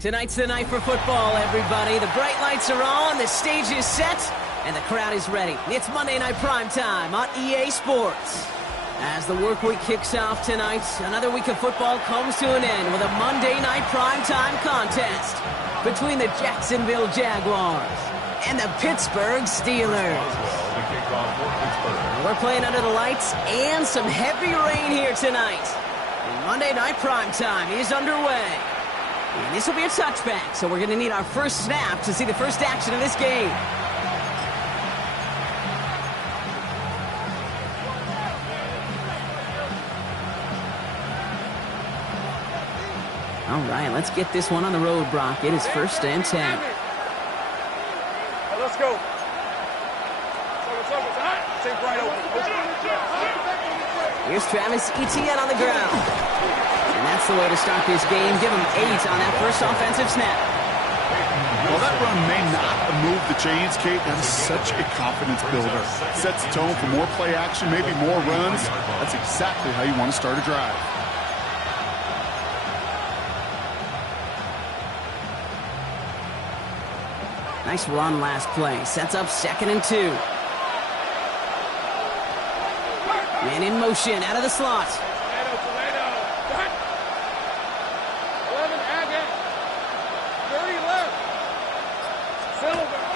Tonight's the night for football, everybody. The bright lights are on, the stage is set, and the crowd is ready. It's Monday Night Primetime on EA Sports. As the work week kicks off tonight, another week of football comes to an end with a Monday Night Primetime contest between the Jacksonville Jaguars and the Pittsburgh Steelers. We're playing under the lights and some heavy rain here tonight. And Monday Night Primetime is underway. And this will be a touchback, so we're going to need our first snap to see the first action of this game. All right, let's get this one on the road, Brock. It is 1st and 10. Let's go. Here's Travis Etienne on the ground. And that's the way to start this game. Give him 8 on that first offensive snap. Well, that run may not have moved the chains, Kate. That is such a confidence builder. Sets the tone for more play action, maybe more runs. That's exactly how you want to start a drive. Nice run last play. Sets up 2nd and 2. Man in motion out of the slot.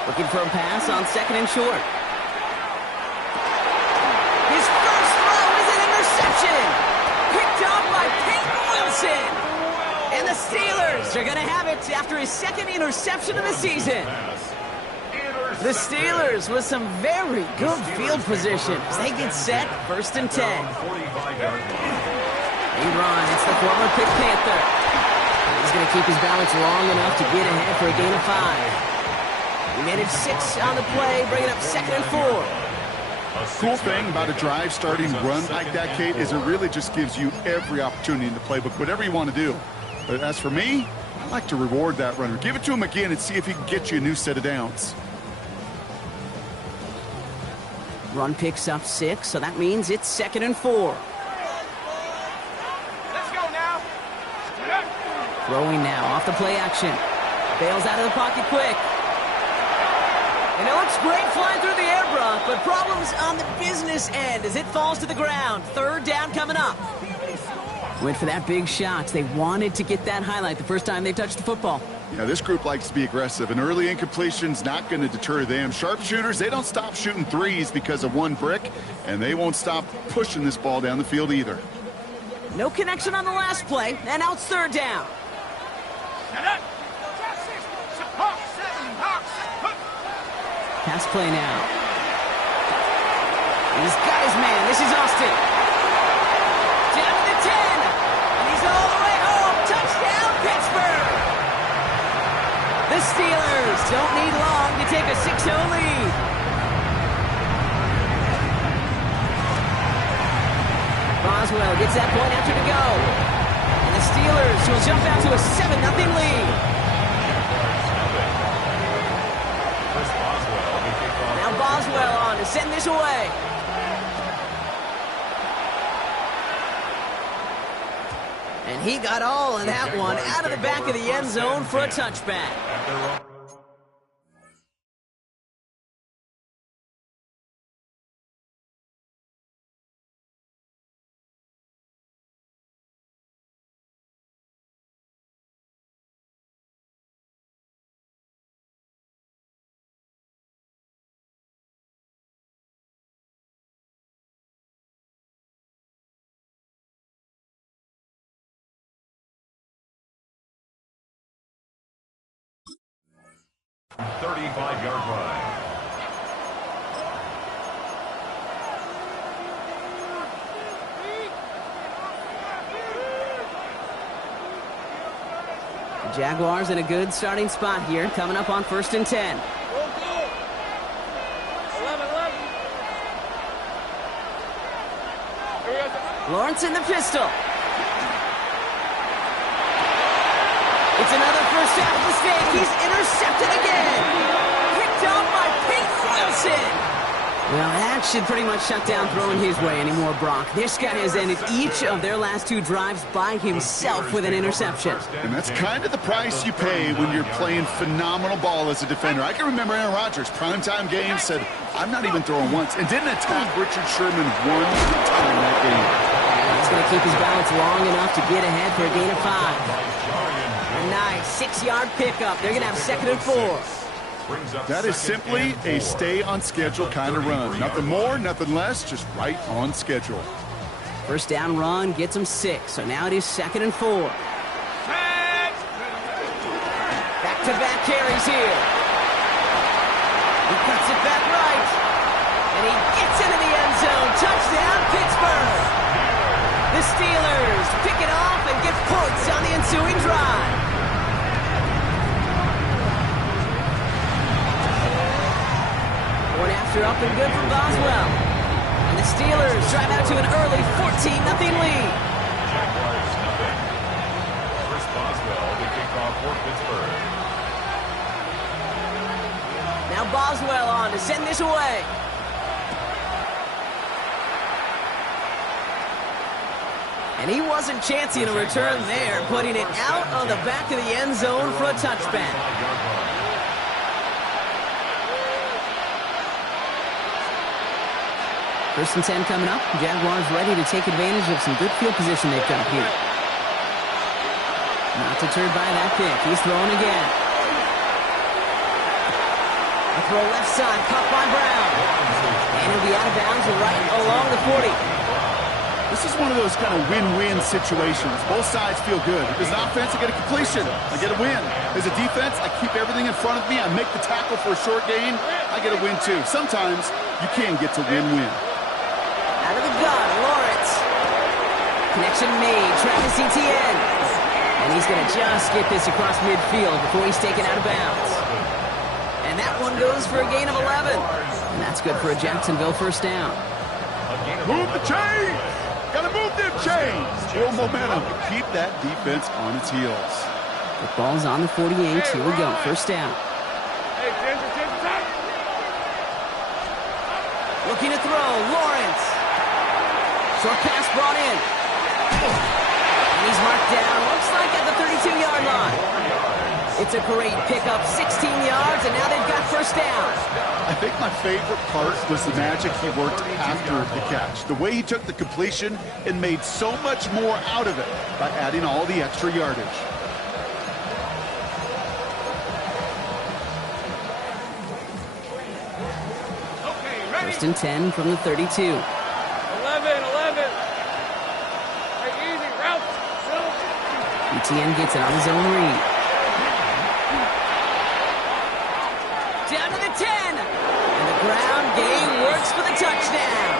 Looking for a pass on 2nd and short. His first throw is an interception. Picked up by Peyton Wilson. And the Steelers are going to have it after his 2nd interception of the season. The Steelers with some very good field position as they get set, 1st and 10. They run. It's the former Pitt Panther. He's going to keep his balance long enough to get ahead for a gain of 5. He made it 6 on the play, bringing up 2nd and 4. Cool thing about a drive starting run like that, Kate, is it really just gives you every opportunity in the playbook, whatever you want to do. But as for me, I like to reward that runner. Give it to him again and see if he can get you a new set of downs. Run picks up 6, so that means it's 2nd and 4. Let's go now. Throwing now off the play action. Bails out of the pocket quick. And it looks great flying through the air, Brock, but problems on the business end as it falls to the ground. 3rd down coming up. Went for that big shot. They wanted to get that highlight the first time they touched the football. Yeah, this group likes to be aggressive. An early incompletion's not going to deter them. Sharpshooters, they don't stop shooting threes because of one brick, and they won't stop pushing this ball down the field either. No connection on the last play, and now it's 3rd down. Pass play now. He's got his man. This is Austin. Down to the 10. And he's all the way home. Touchdown, Pittsburgh. The Steelers don't need long to take a 6-0 lead. Boswell gets that point after to go. And the Steelers will jump out to a 7-0 lead. Now Boswell on to send this away. And he got all of that one out of the back of the end zone for a touchback. The Jaguars in a good starting spot here, coming up on 1st and 10. Lawrence in the pistol. It's another first half mistake. He's intercepted again. Picked off by Pete Wilson. Well, that should pretty much shut down throwing his way anymore, Brock. This guy has ended each of their last 2 drives by himself with an interception. And that's kind of the price you pay when you're playing phenomenal ball as a defender. I can remember Aaron Rodgers, primetime game, said, I'm not even throwing once, and didn't attack Richard Sherman one time that game. He's going to keep his balance long enough to get ahead for a gain of 5. A nice 6-yard pickup. They're going to have 2nd and 4. That is simply a stay-on-schedule kind of run. Nothing more, nothing less, just right on schedule. First down run gets him 6, so now it is 2nd and 4. Back-to-back carries here. He cuts it back right, and he gets into the end zone. Touchdown, Pittsburgh! The Steelers pick it off and get points on the ensuing drive. One after up and good for Boswell. And the Steelers drive out to an early 14-0 lead. Jaguars nothing. Chris Boswell, the kickoff for Pittsburgh. Now Boswell on to send this away. And he wasn't chancing a return there, putting it out of the back of the end zone for a touchback. First and 10 coming up. Jaguars ready to take advantage of some good field position they've got here. Not deterred by that pick. He's throwing again. A throw left side, caught by Brown. And he'll be out of bounds right along the 40. This is one of those kind of win-win situations. Both sides feel good. As an offense, I get a completion. I get a win. As a defense, I keep everything in front of me. I make the tackle for a short gain. I get a win, too. Sometimes you can get to win-win. Out of the gun, Lawrence. Connection made, Travis Etienne. And he's going to just get this across midfield before he's taken out of bounds. And that one goes for a gain of 11. And that's good for a Jacksonville first down. Move the chains! Gotta move them chains! Full momentum to keep that defense on its heels. The ball's on the 48. Here we go, first down. Looking to throw, Lawrence. Short pass brought in. And he's marked down, looks like at the 32-yard line. It's a great pickup, 16 yards, and now they've got first down. I think my favorite part was the magic he worked after the catch. The way he took the completion and made so much more out of it by adding all the extra yardage. First and 10 from the 32. 11. Hey, easy, Ralph. Etienne gets it on his own read. Down to the 10. And the ground game works for the touchdown.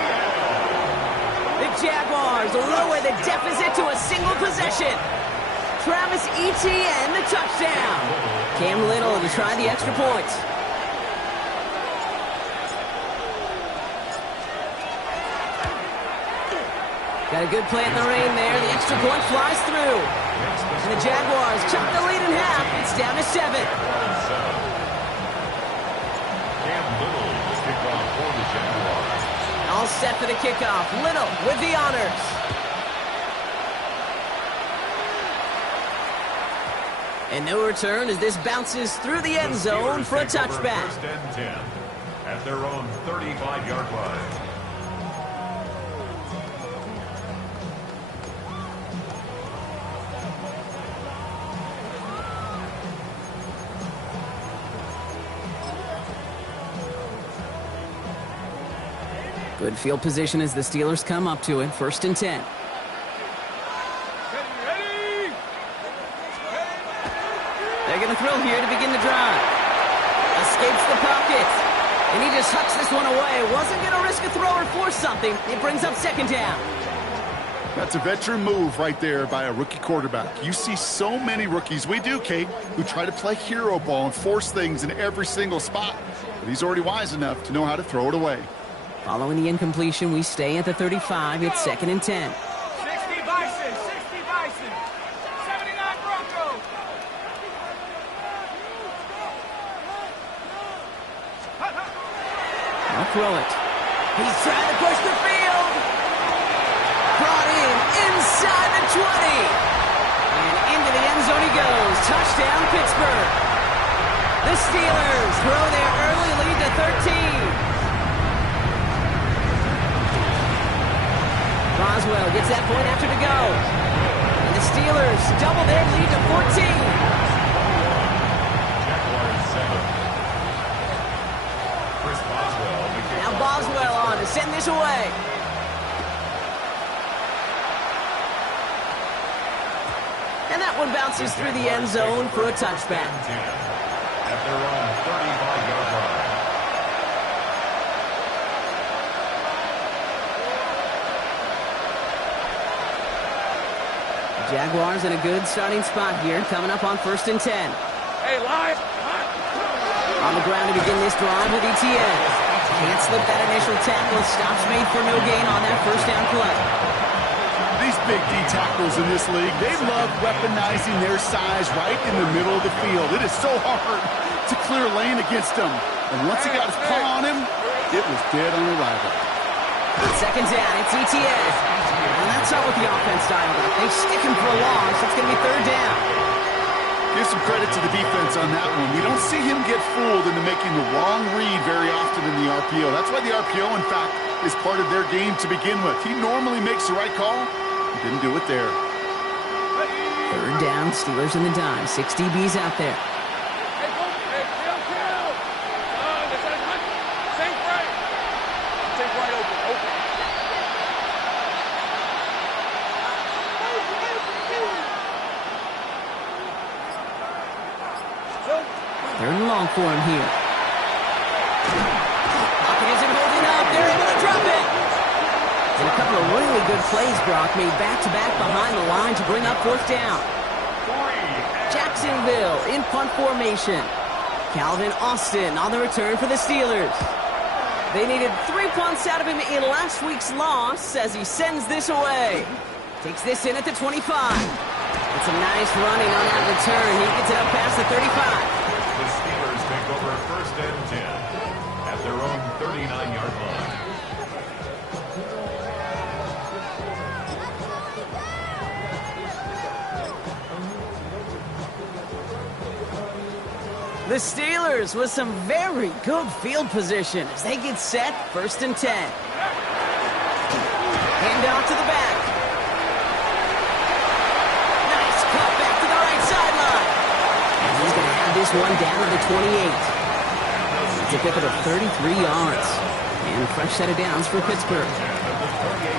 The Jaguars lower the deficit to a single possession. Travis Etienne, the touchdown. Cam Little to try the extra points. Got a good play in the rain there. The extra point flies through. And the Jaguars chop the lead in half. It's down to 7. Cam Little, the kickoff for the Jaguars. All set for the kickoff. Little with the honors. And no return as this bounces through the end zone for a touchback. First and 10 at their own 35-yard line. Good field position as the Steelers come up to it. First and 10. They're going to throw here to begin the drive. Escapes the pocket. And he just hucks this one away. Wasn't going to risk a throw or force something. It brings up second down. That's a veteran move right there by a rookie quarterback. You see so many rookies, we do, Kate, who try to play hero ball and force things in every single spot. But he's already wise enough to know how to throw it away. Following the incompletion, we stay at the 35. It's 2nd and 10. 60 Bison, 60 Bison, 79 Broncos. I'll throw it. He's trying to push the field. Brought in inside the 20. And into the end zone he goes. Touchdown, Pittsburgh. The Steelers throw their early lead to 13. Boswell gets that point after to go. And the Steelers double their lead to 14. Jaguars 7. Chris Boswell. Now Boswell on to send this away. And that one bounces through the end zone for a touchback. At their own 35-yard line. Jaguars in a good starting spot here, coming up on 1st and 10. Hey, live. On the ground to begin this drive with ETN. Can't slip that initial tackle. Stops made for no gain on that first down play. These big D tackles in this league, they love weaponizing their size right in the middle of the field. It is so hard to clear lane against them. And once he got his paw on him, it was dead on arrival. 2nd down, it's ETN. And that's not what the offense dialed up. They stick him for a loss. It's going to be 3rd down. Give some credit to the defense on that one. We don't see him get fooled into making the wrong read very often in the RPO. That's why the RPO, in fact, is part of their game to begin with. He normally makes the right call. He didn't do it there. 3rd down, Steelers in the dime. 6 DBs out there. Hey, go, hey, kill. This is hot. Safe right. Safe right open. Third and long for him here. Pocket isn't holding up. They're able to drop it. And a couple of really good plays, Brock, made back-to-back behind the line to bring up 4th down. Jacksonville in punt formation. Calvin Austin on the return for the Steelers. They needed 3 punts out of him in last week's loss as he sends this away. Takes this in at the 25. It's a nice running on that return. He gets it up past the 35. The Steelers take over 1st and 10 at their own 39-yard line. The Steelers with some very good field position as they get set, 1st and 10. Hand off to the back. Nice cut back to the right sideline. And he's going to have this one down to the 28. It's a pickup of 33 yards. And a fresh set of downs for Pittsburgh.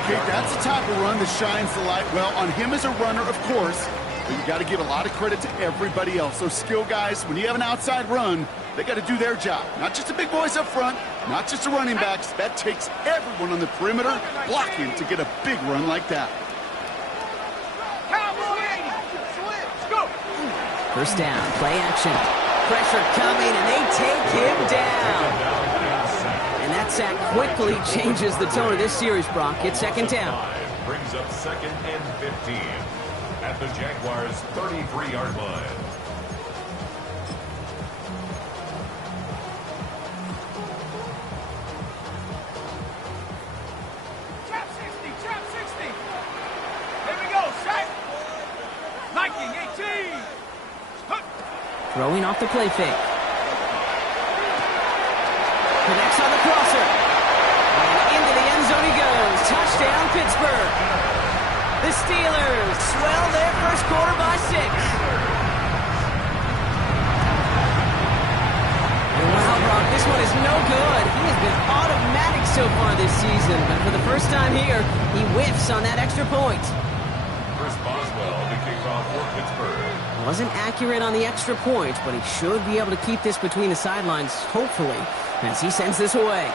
Okay, that's the type of run that shines the light well on him as a runner, of course. But you got to give a lot of credit to everybody else. Those skill guys, when you have an outside run, they got to do their job. Not just the big boys up front, not just the running backs. That takes everyone on the perimeter blocking to get a big run like that. Let's go. 1st down, play action. Pressure coming, and they take him down. And that sack quickly changes the tone of this series, Brock. It's 2nd down. Brings up 2nd and 15 at the Jaguars' 33-yard line. Trap 60. Here we go, set. Viking 18. Throwing off the play fake. Connects on the crosser. And into the end zone he goes. Touchdown, Pittsburgh. The Steelers swell their first quarter by 6. And wow, Brock, this one is no good. He has been automatic so far this season. But for the first time here, he whiffs on that extra point. Chris Boswell to kick off for Pittsburgh. Wasn't accurate on the extra point, but he should be able to keep this between the sidelines, hopefully, as he sends this away.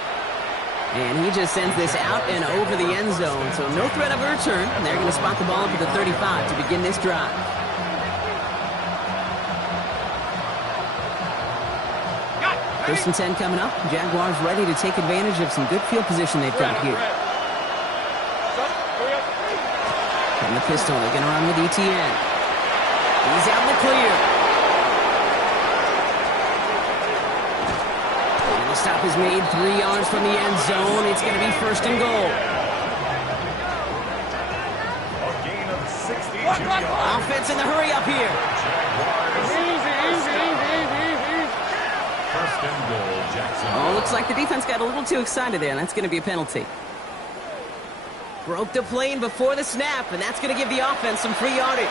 And he just sends this out and over the end zone, so no threat of a return. And they're going to spot the ball up at the 35 to begin this drive. First and 10 coming up. Jaguars ready to take advantage of some good field position they've got here. From the pistol, they're going to run with Etienne. He's out in the clear. And the stop is made 3 yards from the end zone. It's going to be first and goal. A gain of 62 yards. Offense in the hurry up here. First and goal, Jackson. Oh, looks like the defense got a little too excited there, and that's going to be a penalty. Broke the plane before the snap, and that's going to give the offense some free yardage.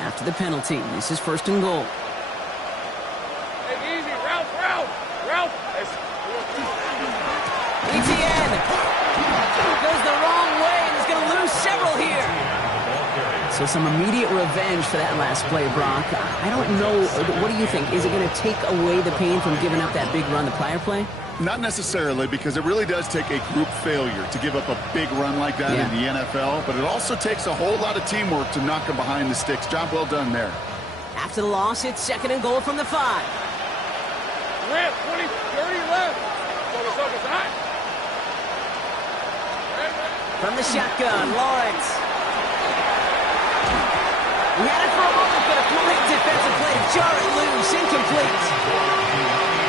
After the penalty, this is first and goal. Hey, easy, Ralph. Etienne goes the wrong way and is going to lose several here. So some immediate revenge for that last play, Brock. I don't know. What do you think? Is it going to take away the pain from giving up that big run the prior play? Not necessarily, because it really does take a group failure to give up a big run like that in the NFL, but it also takes a whole lot of teamwork to knock them behind the sticks. Job well done there. After the loss, it's second and goal from the 5. Rip, 20, 30 left. Focus hot. From the shotgun, Lawrence. He had it for a moment, but a great defensive play. Jar it loose, incomplete.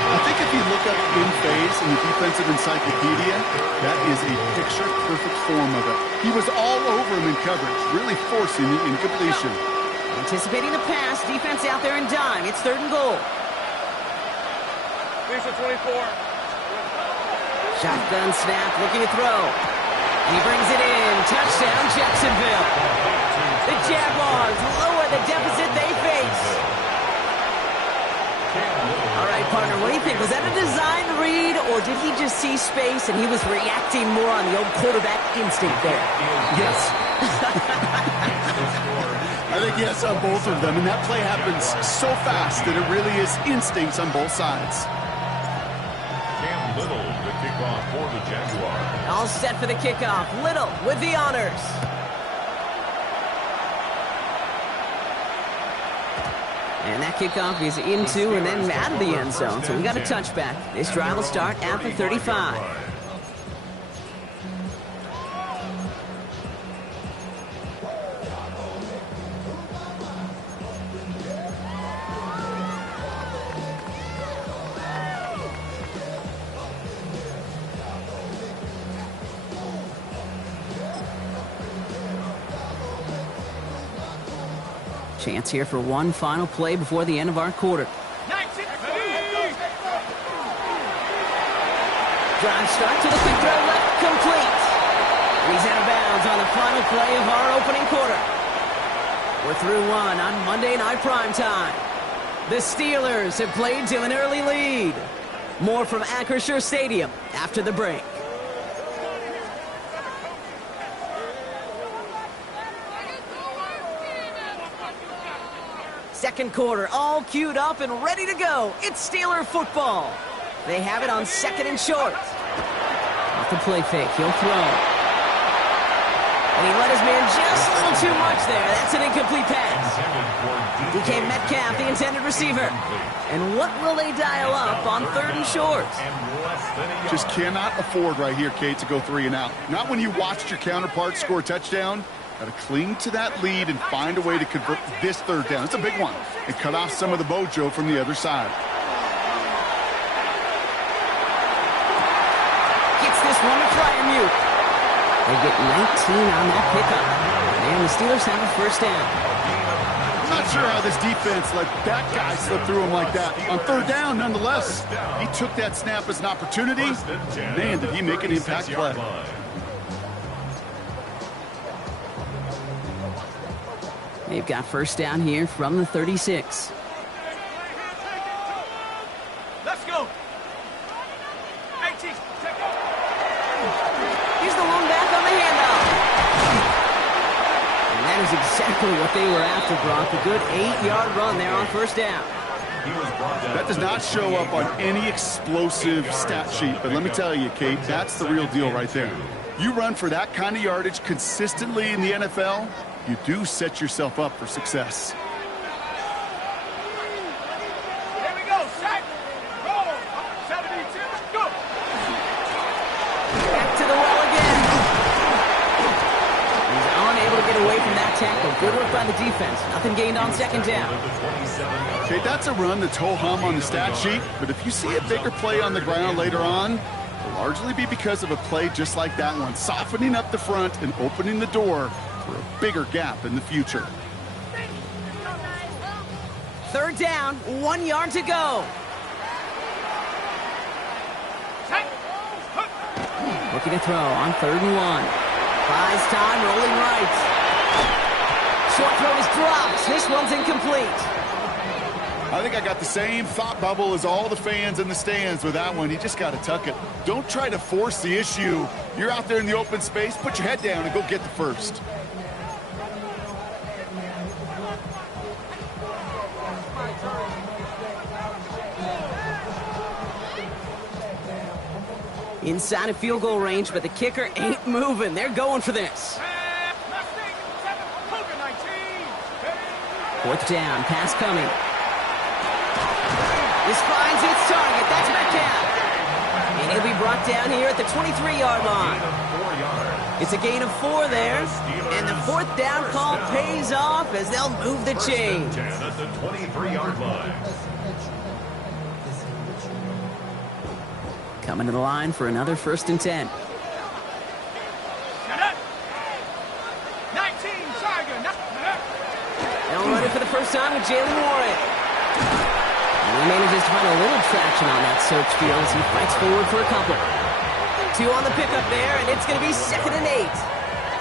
I think if you look up in phase in the defensive encyclopedia, that is a picture-perfect form of it. He was all over him in coverage, really forcing the incompletion. Anticipating the pass, defense out there in dime. It's third and goal. Lisa 24. Shotgun snap, looking to throw. And he brings it in. Touchdown, Jacksonville. The Jaguars lower the deficit they face. All right, partner, what do you think? Was that a design read, or did he just see space and he was reacting more on the old quarterback instinct there? Yes. I think yes on both of them, and that play happens so fast that it really is instincts on both sides. Cam Little, the kickoff for the Jaguars. All set for the kickoff. Little with the honors. And that kickoff is into and then out of the end zone. So we got a touchback. This drive will start at the 35. Chance here for one final play before the end of our quarter. Drive start to the quick throw left, complete. He's out of bounds on the final play of our opening quarter. We're through one on Monday Night Primetime. The Steelers have played to an early lead. More from Acrisure Stadium after the break. Second quarter, all queued up and ready to go. It's Steeler football. They have it on second and short. Off the play fake, he'll throw. And he let his man just a little too much there. That's an incomplete pass. DK Metcalf, the intended receiver. And what will they dial up on third and short? Just cannot afford right here, Kate, to go 3 and out. Not when you watched your counterpart score a touchdown. Got to cling to that lead and find a way to convert this third down. It's a big one. And cut off some of the mojo from the other side. Gets this one to Freiermuth. They get 19 on that pickup. And the Steelers have a first down. I'm not sure how this defense let that guy slip through him like that. On third down, nonetheless, he took that snap as an opportunity. Man, did he make an impact play. They've got first down here from the 36. Let's go. 18. Here's the lone back on the handoff. was exactly what they were after, Brock. A good 8-yard run there on first down. That does not show up on any explosive stat sheet, but let me tell you, Kate, that's the real deal right there. You run for that kind of yardage consistently in the NFL, you do set yourself up for success. Here we go, set, roll, 72, go. Back to the well again. He's unable to get away from that tackle. Good work by the defense. Nothing gained on second down. Okay, that's a run that's ho-hum on the stat sheet, but if you see a bigger play on the ground later on, it'll largely be because of a play just like that one, softening up the front and opening the door for a bigger gap in the future. Third down, 1 yard to go. Set. Looking to throw on 3rd and 1. Buys time, rolling right. Short throw is dropped. This one's incomplete. I think I got the same thought bubble as all the fans in the stands with that one. You just got to tuck it. Don't try to force the issue. You're out there in the open space. Put your head down and go get the first. Inside of field goal range, but the kicker ain't moving. They're going for this. 4th down, pass coming. This finds its target. That's Metcalf. And he'll be brought down here at the 23-yard line. It's a gain of 4 there. And the 4th down call pays off as they'll move the chains. 10 at the 23-yard line. Coming to the line for another 1st and 10. 19, Tiger. They'll run it for the first time with Jaylen Warren. And he manages to find a little traction on that search field as he fights forward for a couple. 2 on the pickup there, and it's going to be 2nd and 8.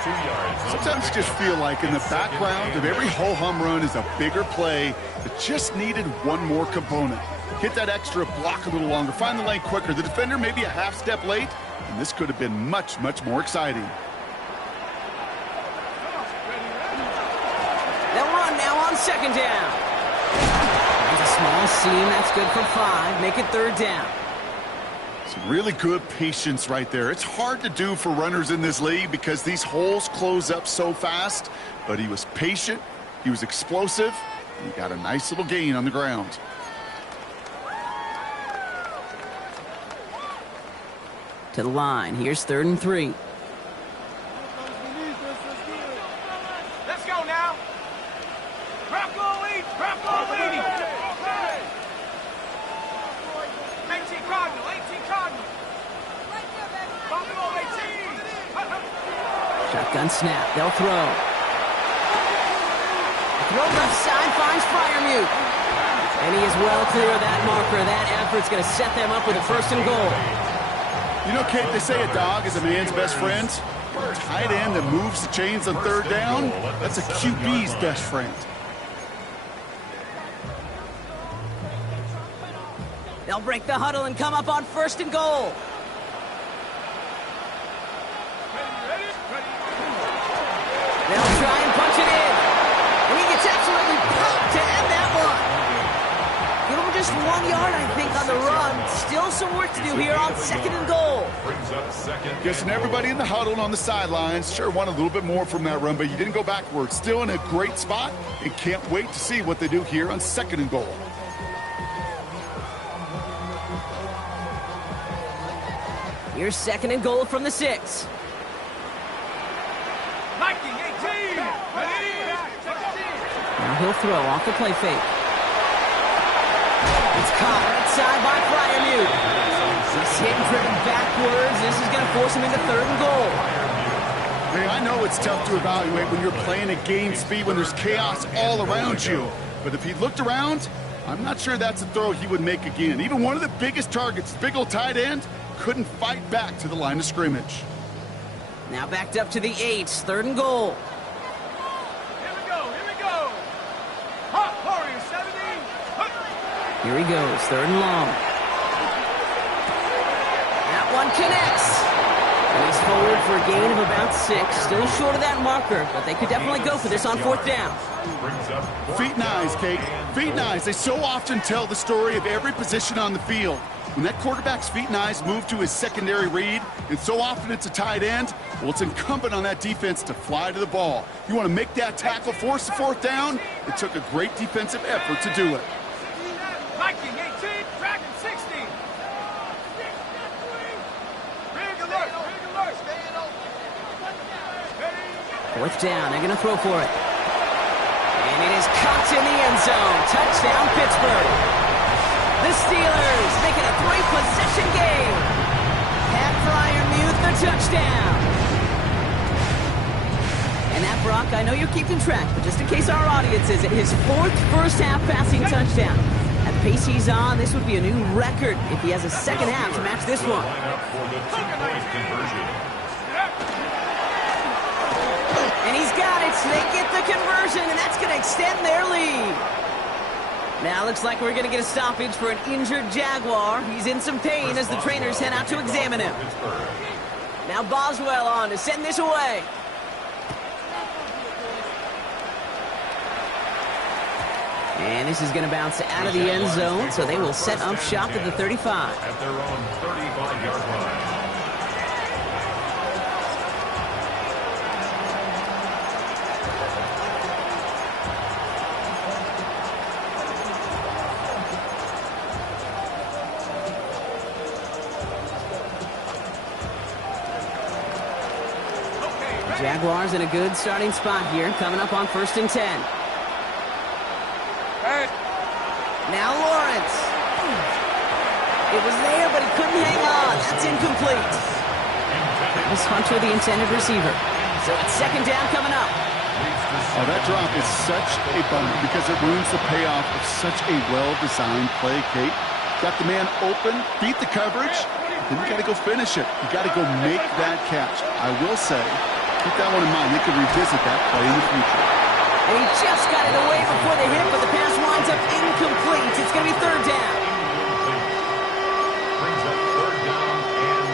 2 yards. Sometimes you just feel like in the background of every ho-hum run is a bigger play that just needed one more component. Hit that extra block a little longer, find the lane quicker. The defender may be a half step late, and this could have been much, much more exciting. They'll run now on 2nd down. There's a small seam. That's good for 5. Make it 3rd down. Some really good patience right there. It's hard to do for runners in this league because these holes close up so fast, but he was patient, he was explosive, and he got a nice little gain on the ground. To the line. Here's 3rd and 3. Let's go now. Bronco lead. 18 Cardinal. Bronco 18. Shotgun snap. They'll throw. Throw left side finds Freiermuth. And he is well clear of that marker. That effort's going to set them up with a 1st and goal. You know, Kate, they say a dog is a man's best friend. A tight end that moves the chains on 3rd down, that's a QB's best friend. They'll break the huddle and come up on 1st and goal. They'll try and punch it in. And he gets absolutely poked to end that one. Give him just 1 yard, I think, on the run. Still some work to do here on 2nd and goal. Brings up 2nd. Guessing everybody in the huddle and on the sidelines sure want a little bit more from that run, but you didn't go backwards. Still in a great spot and can't wait to see what they do here on 2nd and goal. Here's 2nd and goal from the 6. Viking 18. Now he'll throw off the play fake. It's caught right side by Freiermuth. He's hit and driven backwards. This is going to force him into 3rd and goal. Hey, I know it's tough to evaluate when you're playing at game speed when there's chaos all around you. But if he looked around, I'm not sure that's a throw he would make again. Even one of the biggest targets, big old tight end, couldn't fight back to the line of scrimmage. Now backed up to the 8. 3rd and goal. Here we go. Hot Warrior 70. Here he goes. 3rd and long. That one connects. And he's forward for a gain of about 6. Still short of that marker, but they could definitely go for this on 4th down. Feet and eyes, Kate. Feet and eyes. They so often tell the story of every position on the field. When that quarterback's feet and eyes move to his secondary read, and so often it's a tight end, well, it's incumbent on that defense to fly to the ball. You want to make that tackle, force the 4th down? It took a great defensive effort to do it. Viking 18, Dragon 16. Big alert, big alert. 4th down, they're going to throw for it. And it is caught in the end zone. Touchdown, Pittsburgh. The Steelers make it a 3-possession game. Pat Freiermuth, the touchdown. And that, Brock, I know you're keeping track, but just in case our audience isn't, his 4th first-half passing touchdown. At the pace he's on, this would be a new record if he has a second half to match this one. And he's got it. They get the conversion, and that's going to extend their lead. Now looks like we're going to get a stoppage for an injured Jaguar. He's in some pain as the trainers head out to examine him. Now Boswell on to send this away. And this is going to bounce out of the end zone, so they will set up shop at the 35. At their own 35-yard line. Jaguars in a good starting spot here, coming up on 1st and 10. Hey. Now Lawrence. It was there, but he couldn't hang on. That's incomplete. That was Hunter, the intended receiver. So it's 2nd down coming up. Oh, that drop is such a bummer because it ruins the payoff of such a well-designed play, Kate. Got the man open, beat the coverage, then you got to go finish it. You got to go make that catch. I will say, keep that one in mind. They could revisit that play in the future. And he just got it away before the hit, but the pass winds up incomplete. It's going to be 3rd down. Brings up 3rd down and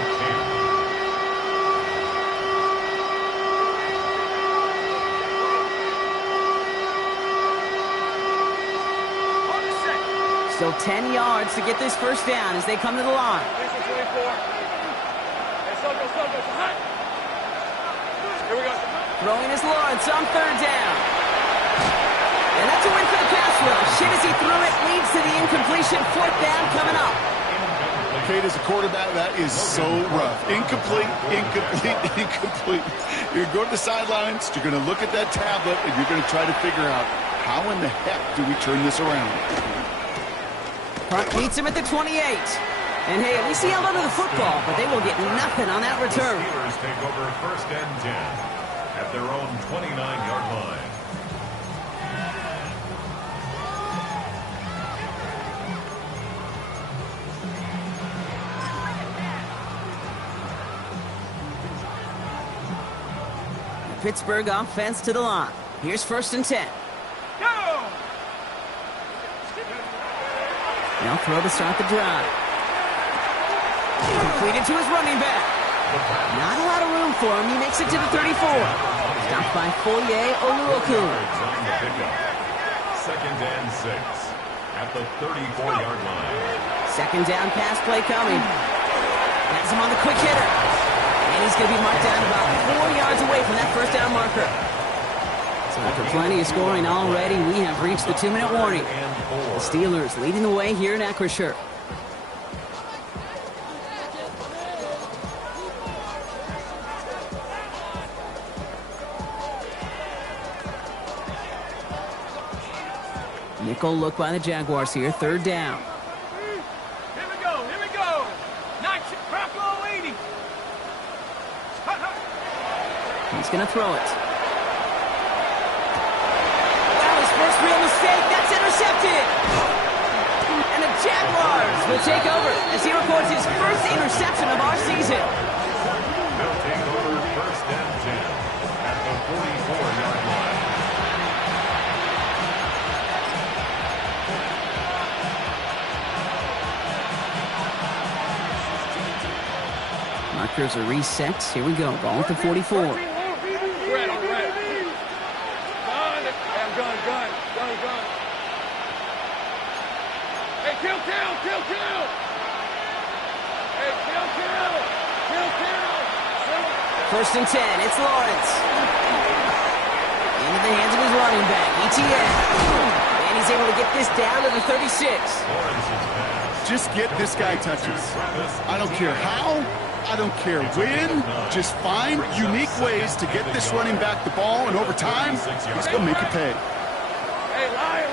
10. Still 10 yards to get this 1st down as they come to the line. 24. Hey, Soto, hot. Here we go. Throwing is Lawrence on 3rd down. And that's a win for the pass rush. Hit as he threw it, leads to the incompletion. 4th down coming up. Kate, as a quarterback, that is so rough. Incomplete, incomplete, incomplete. You're going to go to the sidelines, you're going to look at that tablet, and you're going to try to figure out how in the heck do we turn this around. Hunt meets him at the 28. And hey, at least he held onto the football, but they will get nothing on that return. The Steelers take over 1st and 10 at their own 29-yard line. Pittsburgh offense to the line. Here's 1st and 10. Go! Now throw to start the drive. Completed to his running back. Not a lot of room for him. He makes it to the 34. Stopped by Foye Oluokun. On the pickup. 2nd and 6 at the 34-yard line. 2nd down pass play coming. Has him on the quick hitter. And he's going to be marked down about 4 yards away from that 1st down marker. So after plenty of scoring already, we have reached the 2-minute warning. The Steelers leading the way here in Acrisure. Nickel look by the Jaguars here. 3rd down. Here we go, here we go. Nice, Bronco 80. He's going to throw it. That was first real mistake. That's intercepted. And the Jaguars will take over as he records his first interception of our season. They'll take over 1st and 10 at the 44-yard line. Markers are reset. Here we go. Ball at the 44. Red, on red. Gun. Hey, kill. Hey, kill. First and 10. It's Lawrence. Into the hands of his running back, ETN. And he's able to get this down to the 36. Just get this guy touches. I don't care how. I don't care when. Just find unique ways to get this running back the ball, and over time, he's going to make it pay. Hey, lion.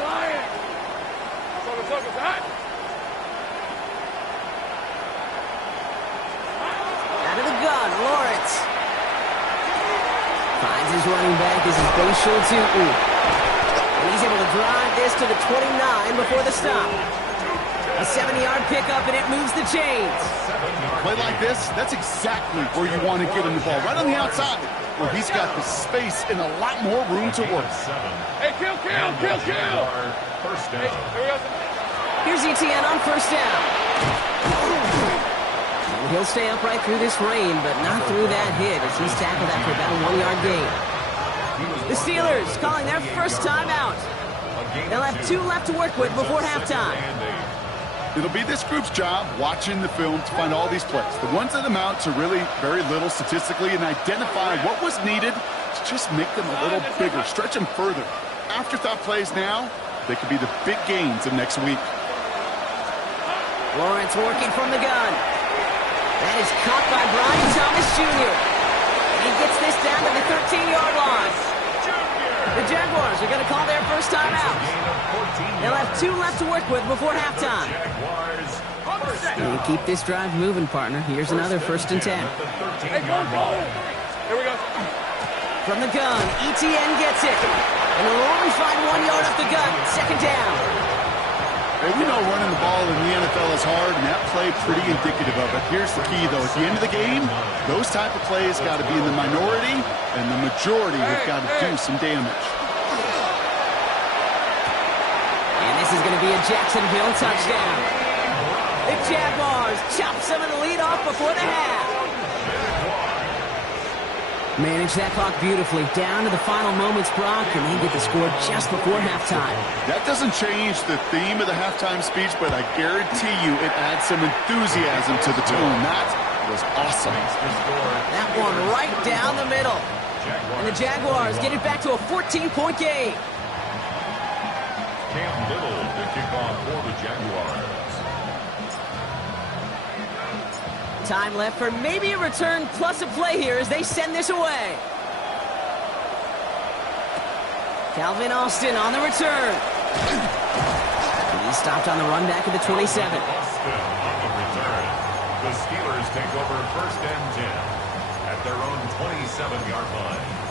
Suckers, hot. Out of the gun, Lawrence. Finds his running back as his base Schultz. And he's able to drive this to the 29 before the stop. A 70-yard pickup, and it moves the chains. Play like this, that's exactly where you want to get him the ball, right on the outside, where he's got the space and a lot more room to work. Hey, kill. First down. Here's ETN on first down. And he'll stay upright through this rain, but not through that hit as he's tackled after about a 1-yard gain. The Steelers calling their first timeout. They'll have 2 left to work with before halftime. It'll be this group's job watching the film to find all these plays. The ones that amount to really very little statistically, and identify what was needed to just make them a little bigger, stretch them further. Afterthought plays now, they could be the big gains of next week. Lawrence working from the gun. That is caught by Brian Thomas Jr. He gets this down to the 13-yard line. The Jaguars are going to call their first timeout. They'll have 2 left to work with before halftime. And keep this drive moving, partner. Here's another first and 10. Hey, go. Here we go. From the gun, ETN gets it. And they'll only find 1 yard up the gut. Second down. Hey, we know running the ball in the NFL is hard, and that play pretty indicative of it. Here's the key, though. At the end of the game, those type of plays got to be in the minority, and the majority have got to do some damage. And this is going to be a Jacksonville touchdown. The Jaguars chop some of the lead off before the half. Manage that clock beautifully down to the final moments, Brock, and they get the score just before halftime. That doesn't change the theme of the halftime speech, but I guarantee you it adds some enthusiasm to the tune. That was awesome. That one right down the middle. And the Jaguars get it back to a 14-point game. Cam Little to kick off for the Jaguars. Time left for maybe a return plus a play here as they send this away. Calvin Austin on the return. He's stopped on the run back at the 27. Austin on the return. The Steelers take over first and 10 at their own 27-yard line.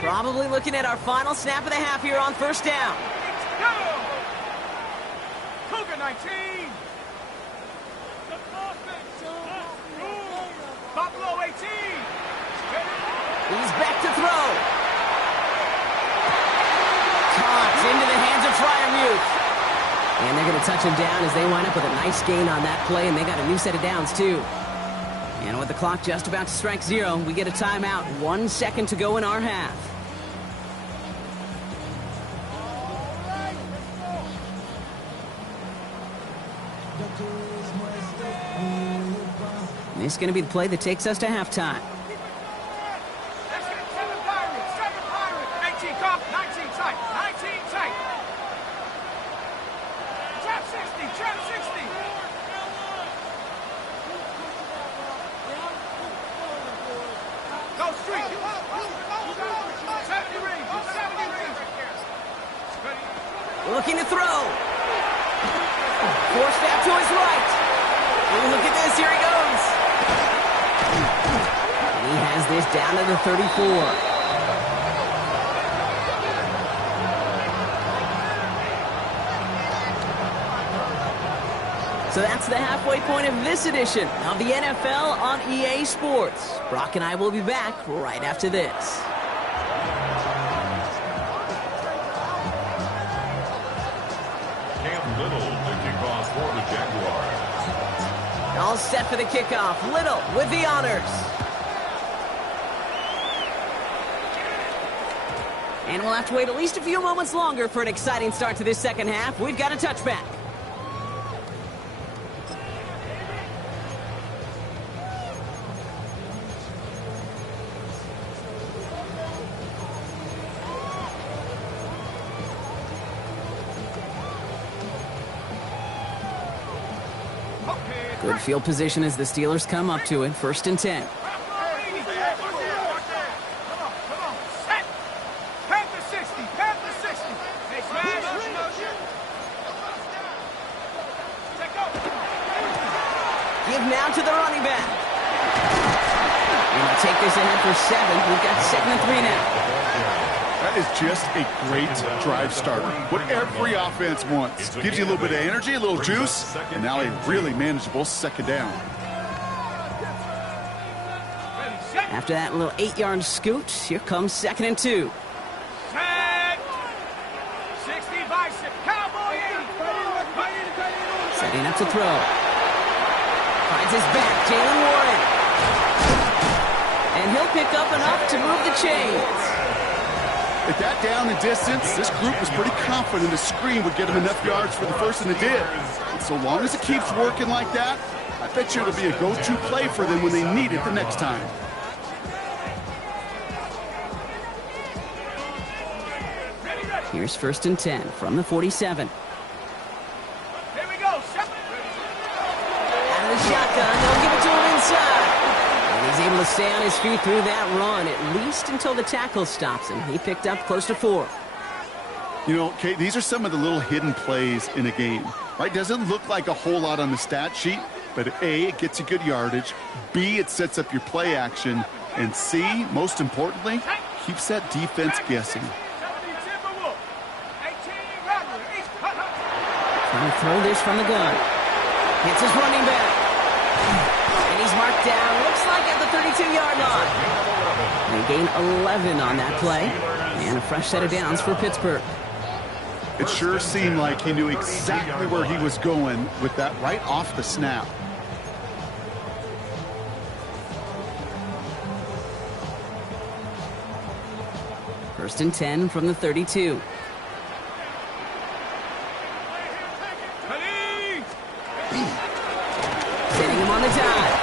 Probably looking at our final snap of the half here on first down. Go! Cougar 19! Buffalo 18! He's back to throw. Caught into the hands of Freiermuth. And they're going to touch him down as they wind up with a nice gain on that play, and they got a new set of downs, too. And with the clock just about to strike 0, we get a timeout. 1 second to go in our half. This is going to be the play that takes us to halftime. 7 Pirates, 18 cop, 19 tight, 19 tight. Trap 60, trap 60. Go street. 70 rings, 70 rings. Looking to throw. Forced out to his right. Ooh, look at this, here he goes. And he has this down to the 34. So that's the halfway point of this edition of the NFL on EA Sports. Brock and I will be back right after this. Cam Little to kick off for the Jaguars. All set for the kickoff. Little with the honors. And we'll have to wait at least a few moments longer for an exciting start to this second half. We've got a touchback. Good field position as the Steelers come up to it. 1st and 10. Give now to the running back. And they'll take this ahead for 7. We've got 2nd and 3 now. That is just a great drive starter. What every offense wants. Gives you a little bit of energy, a little juice, and now a really manageable second down. After that little 8-yard scoot, here comes 2nd and 2. Setting up to throw. Finds his back, Jalen Warren. And he'll pick up enough to move the chains. At that down and distance, this group was pretty confident a screen would get them enough yards for the first, and it did. And so long as it keeps working like that, I bet you it'll be a go-to play for them when they need it the next time. Here's 1st and 10 from the 47. Here we go. Out of the shotgun, they'll give it to him inside. And he's able to stay on his feet through that run, at least until the tackle stops him. He picked up close to 4. You know, Kate, these are some of the little hidden plays in a game, right? Doesn't look like a whole lot on the stat sheet, but A, it gets you good yardage, B, it sets up your play action, and C, most importantly, keeps that defense guessing. Trying to throw this from the gun. Hits his running back. And he's marked down, looks like at the 32-yard line. They gain 11 on that play. And a fresh set of downs for Pittsburgh. It sure seemed like he knew exactly where he was going with that right off the snap. First and 10 from the 32. Setting him on the dive.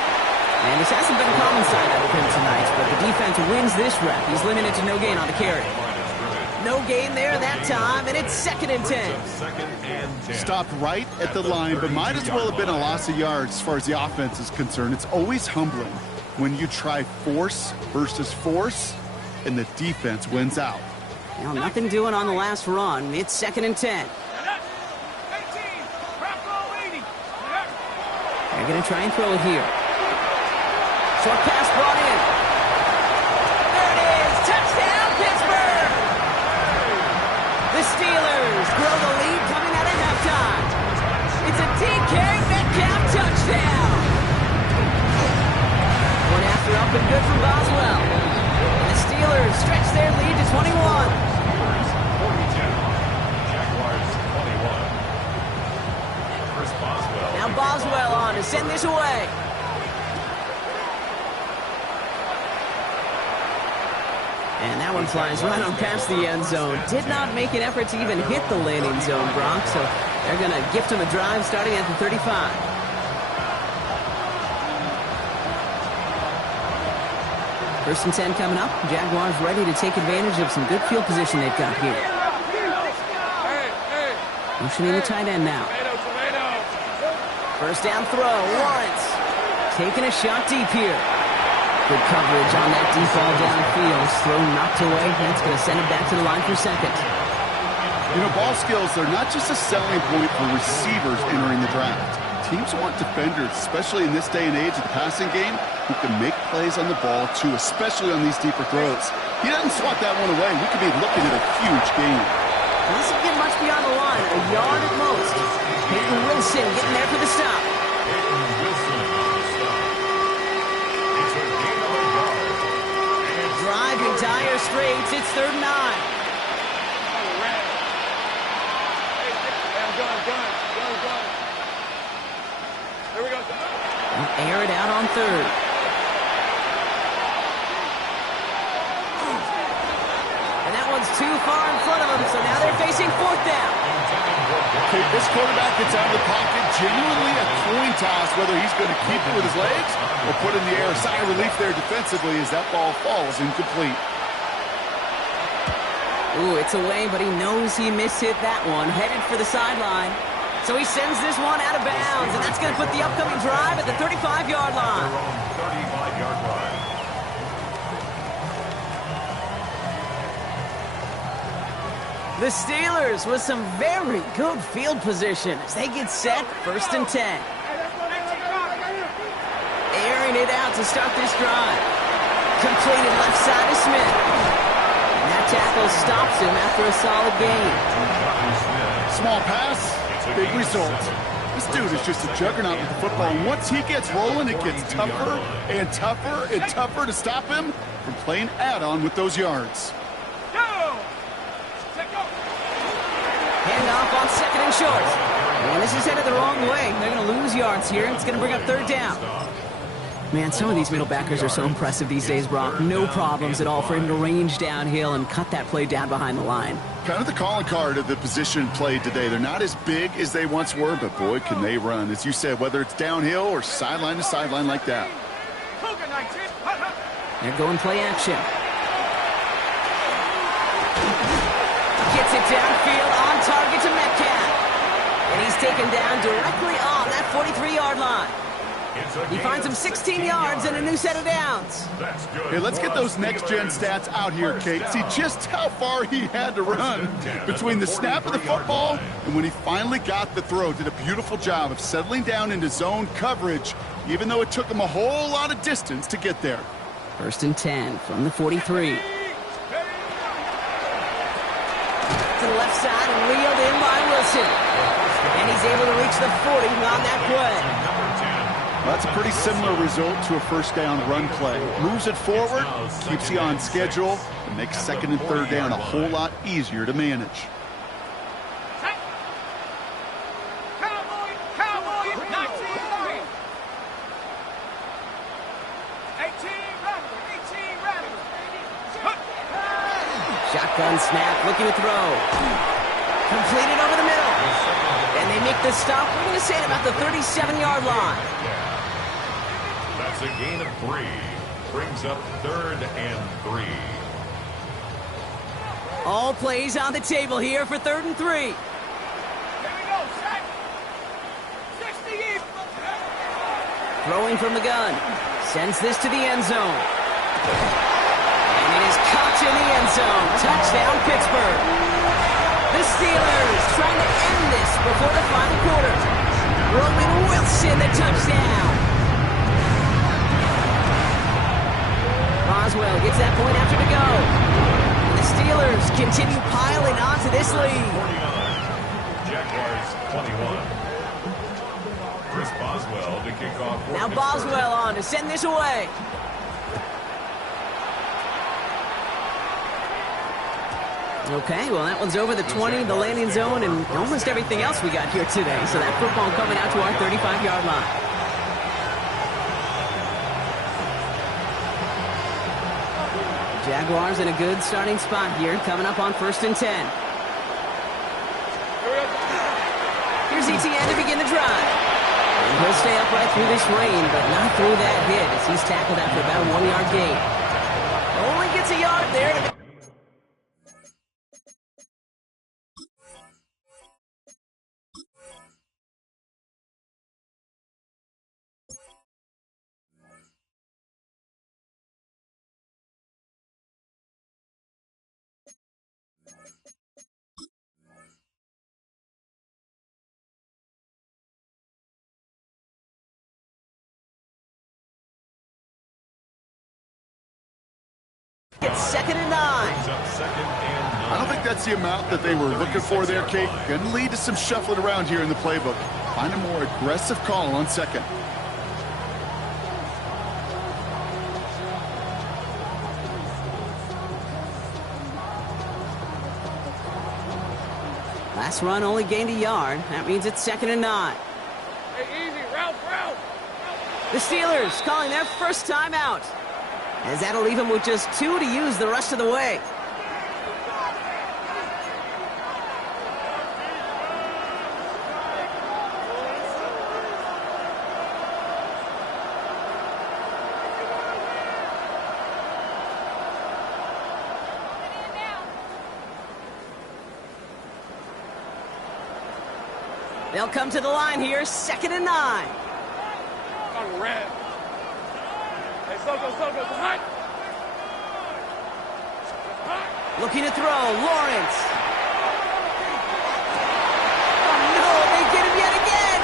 And this hasn't been a common sight out of him tonight, but the defense wins this rep. He's limited to no gain on the carry. No gain there that time, and it's 2nd and 10. Stopped right at the line, but might as well have been a loss of yards as far as the offense is concerned. It's always humbling when you try force versus force, and the defense wins out. Well, nothing doing on the last run. It's 2nd and 10. They're going to try and throw it here. Short pass brought in. There it is. Touchdown, Pittsburgh! The Steelers grow the lead coming out of halftime. It's a DK Metcalf touchdown. One after up and good from Boswell. And the Steelers stretch their lead to 21. Jaguars 21. And Chris Boswell. Now Boswell on to send this away. And that one flies right on past the end zone. Did not make an effort to even hit the landing zone, Brock. So they're going to gift him a drive starting at the 35. First and 10 coming up. Jaguars ready to take advantage of some good field position they've got here. Motioning the tight end now. First down throw. Lawrence taking a shot deep here. Good coverage on that deep ball downfield. Throw knocked away. That's going to send him back to the line for 2nd. You know, ball skills, they're not just a selling point for receivers entering the draft. Teams want defenders, especially in this day and age of the passing game, who can make plays on the ball, too, especially on these deeper throws. He doesn't swat that one away. We could be looking at a huge game. Doesn't get much beyond the line. A yard at most. Peyton Wilson getting there for the stop. Here we go. Air it out on third. And that one's too far in front of them, so now they're facing fourth down. Okay, this quarterback gets out of the pocket, genuinely a coin toss, whether he's going to keep it with his legs or put it in the air. A sigh of relief there defensively as that ball falls incomplete. Ooh, it's away, but he knows he mishit that one. Headed for the sideline. So he sends this one out of bounds, and that's going to put the upcoming drive at the 35-yard line. 35-yard line. The Steelers with some very good field position as they get set, 1st and 10. Airing it out to start this drive. Completed left side to Smith. And that tackle stops him after a solid gain. Small pass, big result. This dude is just a juggernaut with the football, and once he gets rolling, it gets tougher and tougher and tougher to stop him from playing add-on with those yards. Handoff on 2nd and short. And this is headed the wrong way. They're going to lose yards here. It's going to bring up 3rd down. Man, some of these middle backers are so impressive these days, Brock. No problems at all for him to range downhill and cut that play down behind the line. Kind of the calling card of the position played today. They're not as big as they once were, but boy, can they run. As you said, whether it's downhill or sideline to sideline like that. They're going play action. Gets it downfield on target to Metcalf. And he's taken down directly on that 43-yard line. He finds him 16 yards and a new set of downs. That's good. Hey, let's get those next-gen stats out here, Kate. See just how far he had to run between the snap of the football and when he finally got the throw. Did a beautiful job of settling down into zone coverage, even though it took him a whole lot of distance to get there. 1st and 10 from the 43. To the left side and reeled in by Wilson. And he's able to reach the 40 on that play. That's a pretty similar result to a 1st down run play. Moves it forward, keeps you on schedule, and makes 2nd and 3rd down a whole lot easier to manage. Shotgun snap, looking to throw. Completed over the middle. And they make the stop, we're going to say, at about the 37-yard line. That's a gain of 3. Brings up 3rd and 3. All plays on the table here for 3rd and 3. Here we go, set. 60 east. Throwing from the gun. Sends this to the end zone. And it is caught in the end zone. Touchdown, Pittsburgh. The Steelers trying to end this before the final quarter. Roman Wilson, the touchdown. Boswell gets that point after to go. And the Steelers continue piling onto this lead. 49. Jaguars 21. Chris Boswell to kick off. Now Boswell on to send this away. Okay, well, that one's over the 20, the landing zone, and almost everything else we got here today. So that football coming out to our 35-yard line. Jaguars in a good starting spot here, coming up on 1st and 10. Here's ETN to begin the drive. And he'll stay upright through this rain, but not through that hit as he's tackled after about a 1-yard gain. Only gets a yard there to It's 2nd and 9. I don't think that's the amount that they were looking for there, Kate. Going to lead to some shuffling around here in the playbook. Find a more aggressive call on 2nd. Last run only gained a yard. That means it's 2nd and 9. Hey, easy, route. The Steelers calling their first time out, as that'll leave them with just 2 to use the rest of the way. They'll come to the line here, 2nd and 9. On red. Hey, Soko, hot. Looking to throw, Lawrence. Oh no, they get him yet again.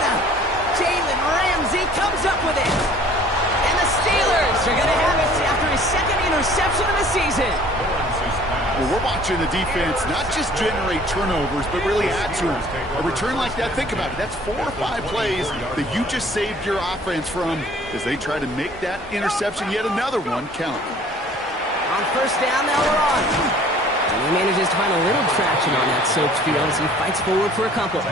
Jalen Ramsey comes up with it. And the Steelers are going to have it after his 2nd interception of the season. Well, we're watching the defense not just generate turnovers, but really add to them. A return like that, think about it, that's 4 or 5 plays that you just saved your offense from as they try to make that interception, yet another one, count. On first down, they'll run. And he manages to find a little traction on that soaked field as he fights forward for a couple.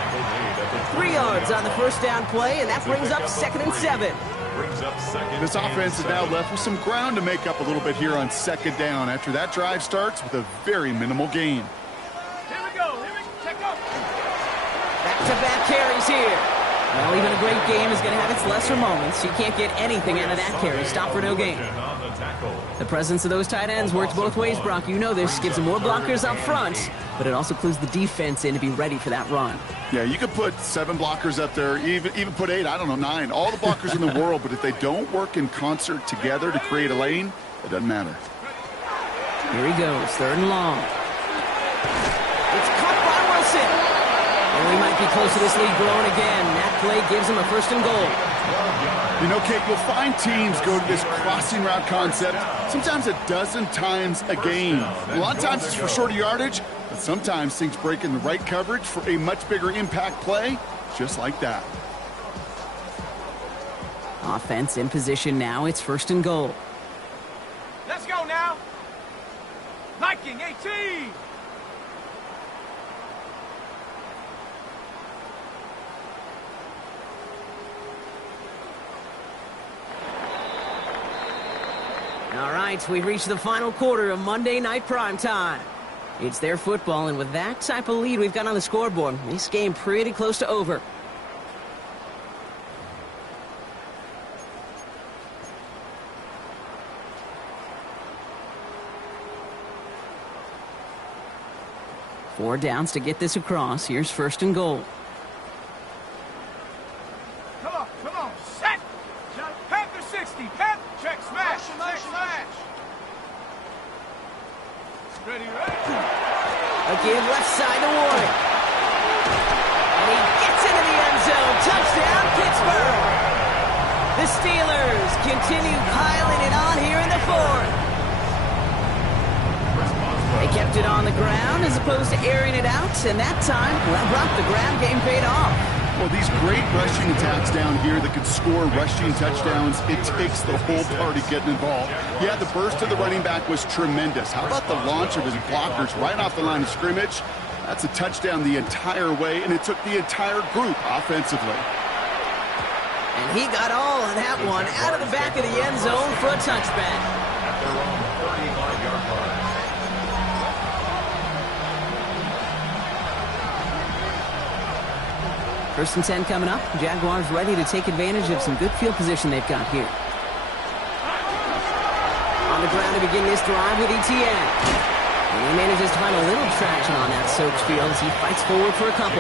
3 yards on the first down play, and that brings up 2nd and 7. This offense is now left with some ground to make up a little bit here on 2nd down after that drive starts with a very minimal gain. Here we go. Check up. Back-to-back carries here. Well, even a great game is going to have its lesser moments. You can't get anything out of that carry. Stop for no gain. The presence of those tight ends works both ways, Brock. You know this. Gives them more blockers up front, but it also clues the defense in to be ready for that run. Yeah, you could put 7 blockers up there, even put 8, I don't know, 9. All the blockers in the world, but if they don't work in concert together to create a lane, it doesn't matter. Here he goes, 3rd and long. It's caught by Wilson. And we might be close to this lead growing again. That play gives him a 1st and goal. You know, Kate, you'll find teams go to this crossing route concept sometimes a dozen times a game. A lot of times it's for shorter yardage, but sometimes things break in the right coverage for a much bigger impact play, just like that. Offense in position now. It's 1st and goal. Let's go now. Viking 18. All right, we've reached the final quarter of Monday Night Primetime. It's their football, and with that type of lead we've got on the scoreboard, this game pretty close to over. Four downs to get this across. Here's 1st and goal. Come on, set. Panther 60, Panther, check, smash. Ready. Again, left side to Warren. And he gets into the end zone. Touchdown, Pittsburgh. The Steelers continue piling it on here in the 4th. They kept it on the ground as opposed to airing it out, and that time, well, Brock, the ground game paid off. Well, these great rushing attacks down here that could score rushing touchdowns, it takes the whole party getting involved. Yeah, the burst of the running back was tremendous. How about the launch of his blockers right off the line of scrimmage? That's a touchdown the entire way, and it took the entire group offensively. And he got all of that one out of the back of the end zone for a touchback. At their own 35-yard line. 1st and 10 coming up. Jaguars ready to take advantage of some good field position they've got here. On the ground to begin this drive with Etienne. And he manages to find a little traction on that soaked field as he fights forward for a couple.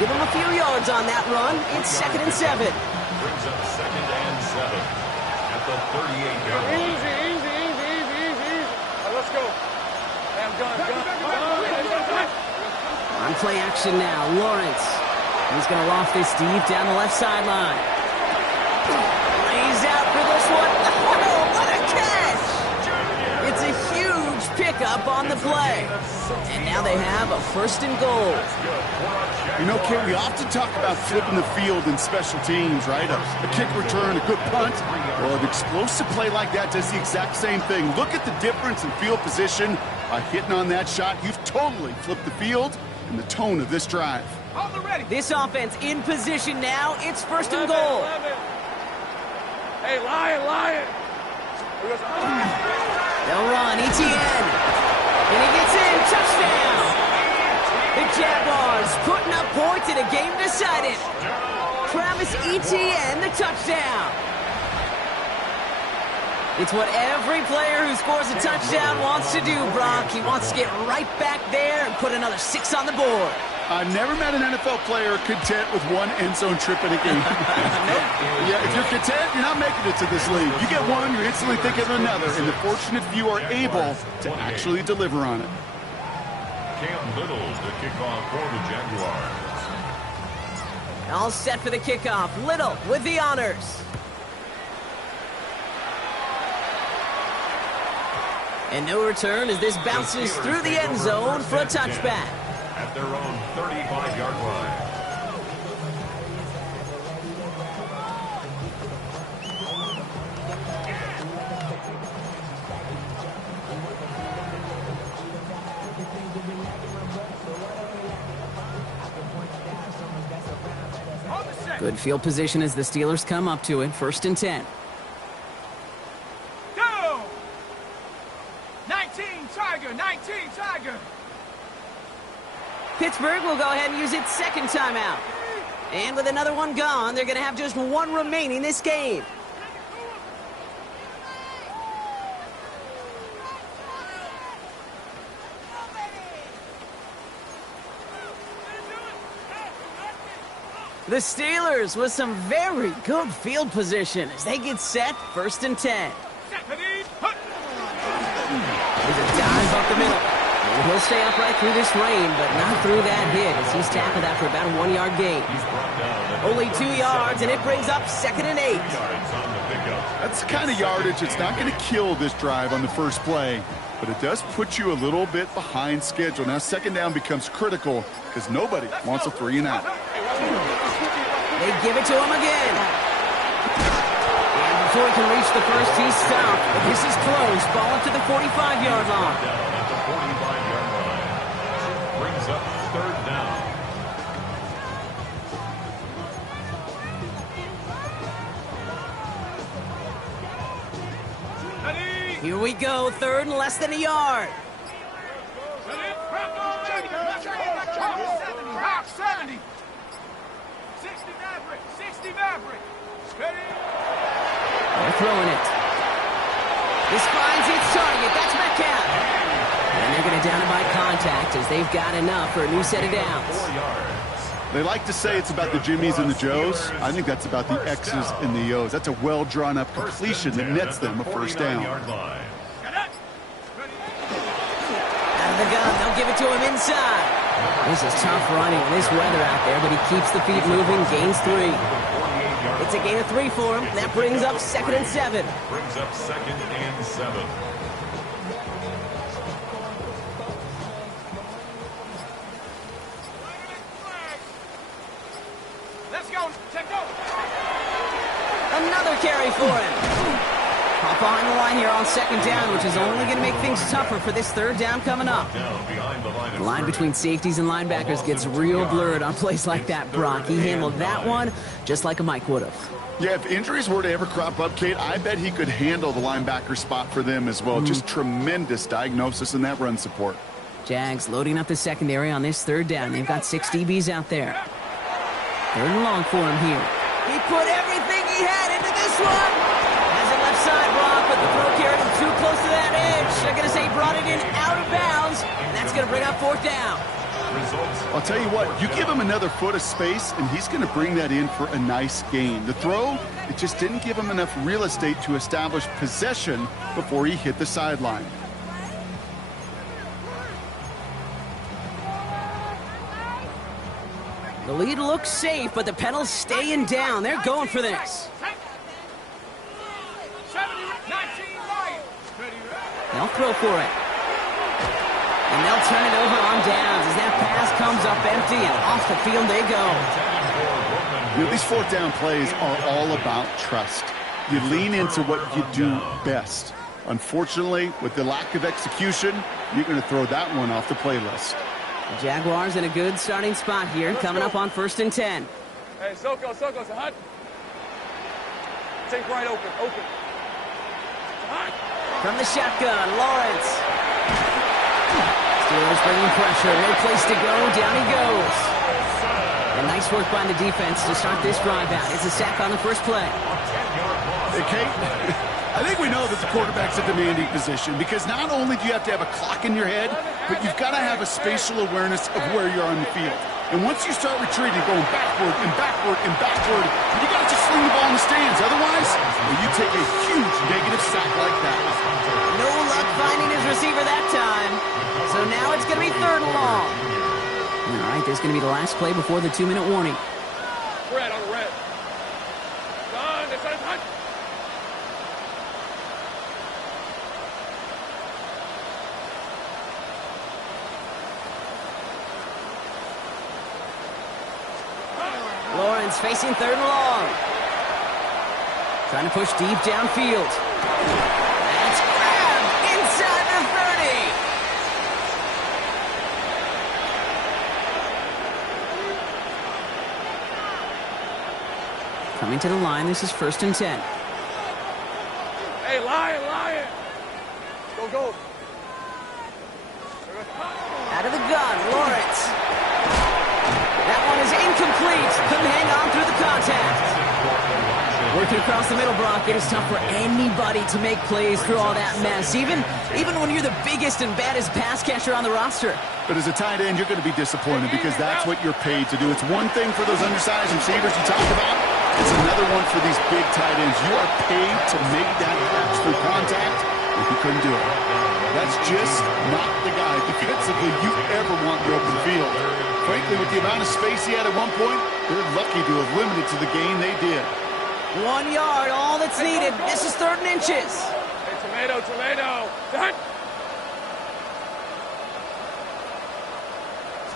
Give him a few yards on that run. It's 2nd and 7. Brings up 2nd and 7 at the 38-yard line. Easy. Let's go. Hey, I'm done. On play action now, Lawrence. He's going to loft this deep down the left sideline. Lays out for this one. Oh, what a catch! It's a huge pickup on the play. And now they have a 1st and goal. You know, Kate, we often talk about flipping the field in special teams, right? A kick return, a good punt. Well, an explosive play like that does the exact same thing. Look at the difference in field position. By hitting on that shot, you've totally flipped the field and the tone of this drive. This offense in position now. It's 1st and goal. Hey, Lion. They'll run, Etienne. And he gets in, touchdown. The Jaguars putting up points in a game decided. Travis Etienne, the touchdown. It's what every player who scores a touchdown wants to do, Brock. He wants to get right back there and put another 6 on the board. I've never met an NFL player content with one end zone trip in a game. Yeah, if you're content, you're not making it to this league. You get one, you're instantly thinking of another, and the fortunate few are able to actually deliver on it. Cam Little to kick off for the Jaguars. All set for the kickoff. Little with the honors. And no return as this bounces through the end zone for a touchback. At their own 35-yard line. Good field position as the Steelers come up to it. 1st and 10. Go! 19 Tiger. Pittsburgh will go ahead and use its 2nd timeout. And with another one gone, they're going to have just one remaining this game. The Steelers with some very good field position as they get set. 1st and 10. There's a dive up the middle. And he'll stay upright through this rain, but not through that hit as he's tackled after about a 1-yard gain. Only 2 yards, and it brings up 2nd and 8. That's the kind of yardage that's not going to kill this drive on the first play, but it does put you a little bit behind schedule. Now 2nd down becomes critical because nobody wants a 3 and out. They give it to him again. And before he can reach the first, he's stopped. But this is close. Ball up to the 45-yard line. Down at the 45-yard line. Brings up 3rd down. Here we go. 3rd and less than a yard. 70. 60 Maverick. They're throwing it. This finds its target. That's Metcalf. And they're going to down it by contact as they've got enough for a new set of downs. 4 yards. They like to say it's about the Jimmies and the Joes. I think that's about the X's and the O's. That's a well-drawn-up completion that nets them a 1st down. Out Of the gun, they'll give it to him inside. This is tough running in this weather out there, but he keeps the feet moving, gains 3. It's a gain of 3 for him. That brings up 2nd and 7. Brings up 2nd and 7. Let's go. Another carry for him. Hop behind the line here on 2nd down, which is only going to make things tougher for this 3rd down coming up. The line between safeties and linebackers gets real blurred on plays like that, Brock. He handled that one just like a Mike would have. Yeah, if injuries were to ever crop up, Kate, I bet he could handle the linebacker spot for them as well. Just tremendous diagnosis in that run support. Jags loading up the secondary on this 3rd down. They've got 6 DBs out there. 3rd and long for him here. He put everything he had into this one. Has it left side, Brock, but the throw carried him too close to that edge. They're going to say he brought it in out of bounds, and that's going to bring up 4th down. I'll tell you what, you give him another foot of space, and he's going to bring that in for a nice gain. The throw, it just didn't give him enough real estate to establish possession before he hit the sideline. The lead looks safe, but the pedal's staying down. They're going for this. They'll throw for it. And they'll turn it over on downs as that pass comes up empty, and off the field they go. You know, these 4th down plays are all about trust. You lean into what you do best. Unfortunately, with the lack of execution, you're going to throw that one off the playlist. The Jaguars in a good starting spot here, coming up on 1st and 10. Hey, Soko, Sahad. Sink right open. From the shotgun, Lawrence. Steelers bringing pressure. No place to go. Down he goes. And nice work by the defense to start this drive out. It's a sack on the first play. Hey, Kate, I think we know that the quarterback's a demanding position because not only do you have to have a clock in your head, but you've got to have a spatial awareness of where you are on the field. And once you start retreating, going backward and backward and backward, you got to just sling the ball in the stands. Otherwise, you take a huge negative sack like that. No luck finding his receiver that time. So now it's going to be 3rd and long. All right, there's going to be the last play before the 2-minute warning. Red on the red. Done. It's a touch. Lawrence facing 3rd and long. Trying to push deep downfield. That's grabbed inside the 30. Coming to the line, this is 1st and 10. Hey, Lion. Go. Out of the gun, Lawrence. That one is incomplete. Couldn't hang on through the contact. Working across the middle, Brock, it is tough for anybody to make plays through all that mess, even when you're the biggest and baddest pass catcher on the roster. But as a tight end, you're going to be disappointed because that's what you're paid to do. It's one thing for those undersized receivers you talked about. It's another one for these big tight ends. You are paid to make that catch through contact, and he couldn't do it. That's just not the guy defensively you ever want in the open field. Frankly, with the amount of space he had at one point, they're lucky to have limited to the gain they did. 1 yard, all that's needed. This is 3rd and inches. Hey, tomato. Done.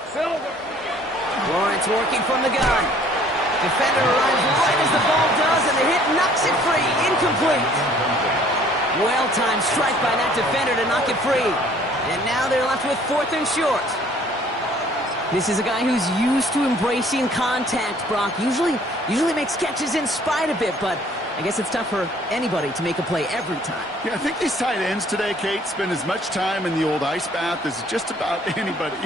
Silver. Lawrence working from the gun. Defender arrives right as the ball does, and the hit knocks it free. Incomplete. Well-timed strike by that defender to knock it free. And now they're left with 4th and short. This is a guy who's used to embracing contact, Brock. Usually makes catches in spite of it, but I guess it's tough for anybody to make a play every time. Yeah, I think these tight ends today, Kate, spend as much time in the old ice bath as just about anybody.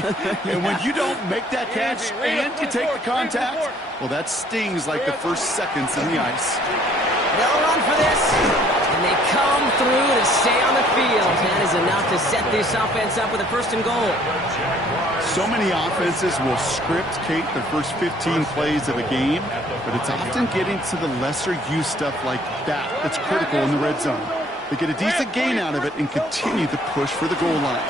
And when you don't make that catch and you take the contact, well, that stings like the first seconds in the ice. They'll run for this, and they come through to stay on the field. That is enough to set this offense up with a 1st and goal. So many offenses will script, Kate, the first 15 plays of a game, but it's often getting to the lesser-used stuff like that that's critical in the red zone. They get a decent gain out of it and continue to push for the goal line.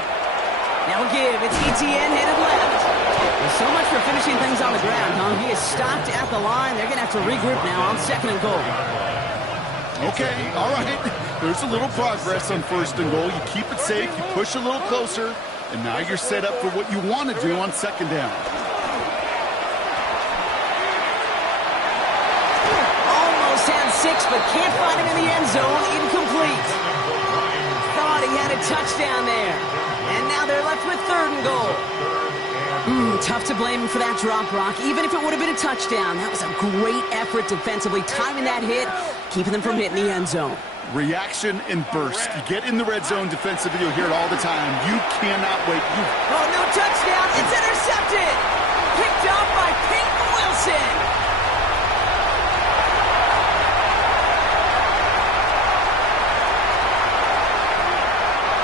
Now a give. It's Etienne headed left. There's so much for finishing things on the ground, huh? He is stopped at the line. They're going to have to regroup now on 2nd and goal. Okay, all right. There's a little progress on 1st and goal. You keep it safe, you push a little closer, and now you're set up for what you want to do on 2nd down. Almost had 6, but can't find him in the end zone. Incomplete. Thought he had a touchdown there. And now they're left with 3rd and goal. Tough to blame him for that drop, Brock. Even if it would have been a touchdown, that was a great effort defensively, timing that hit, keeping them from hitting the end zone. Reaction and burst. You get in the red zone defensively, you'll hear it all the time. You cannot wait. Oh, no touchdown. It's intercepted. Picked off by Peyton Wilson.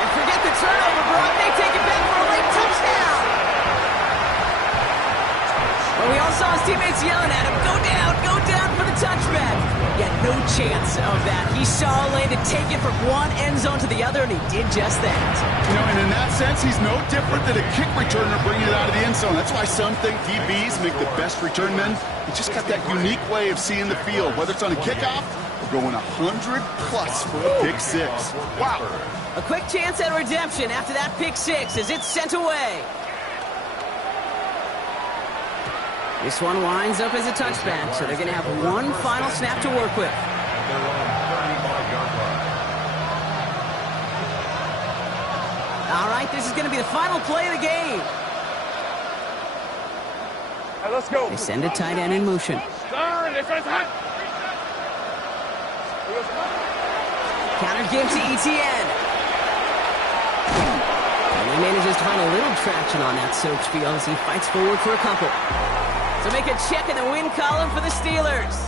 And forget the turnover, Brock. They take it back for a late touchdown. Well, we all saw his teammates yelling at him, go down for the touchback. Yeah, no chance of that. He saw a lane to take it from one end zone to the other, and he did just that. You know, and in that sense, he's no different than a kick returner bringing it out of the end zone. That's why some think DBs make the best return men. He just got that unique way of seeing the field, whether it's on a kickoff or going 100+ for a pick 6. Wow. A quick chance at redemption after that pick 6 as it's sent away. This one winds up as a touchback, so they're going to have one final snap to work with. All right, this is going to be the final play of the game. Let's go. They send a tight end in motion. Turn. Counter game to ETN. And he manages to find a little traction on that soaked field as he fights forward for a couple. To make a check in the win column for the Steelers.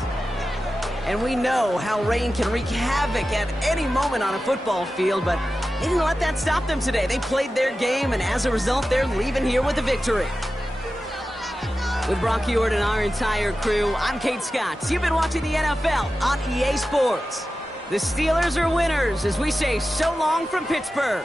And we know how rain can wreak havoc at any moment on a football field, but they didn't let that stop them today. They played their game, and as a result, they're leaving here with a victory. With Brock Huard and our entire crew, I'm Kate Scott. You've been watching the NFL on EA Sports. The Steelers are winners as we say so long from Pittsburgh.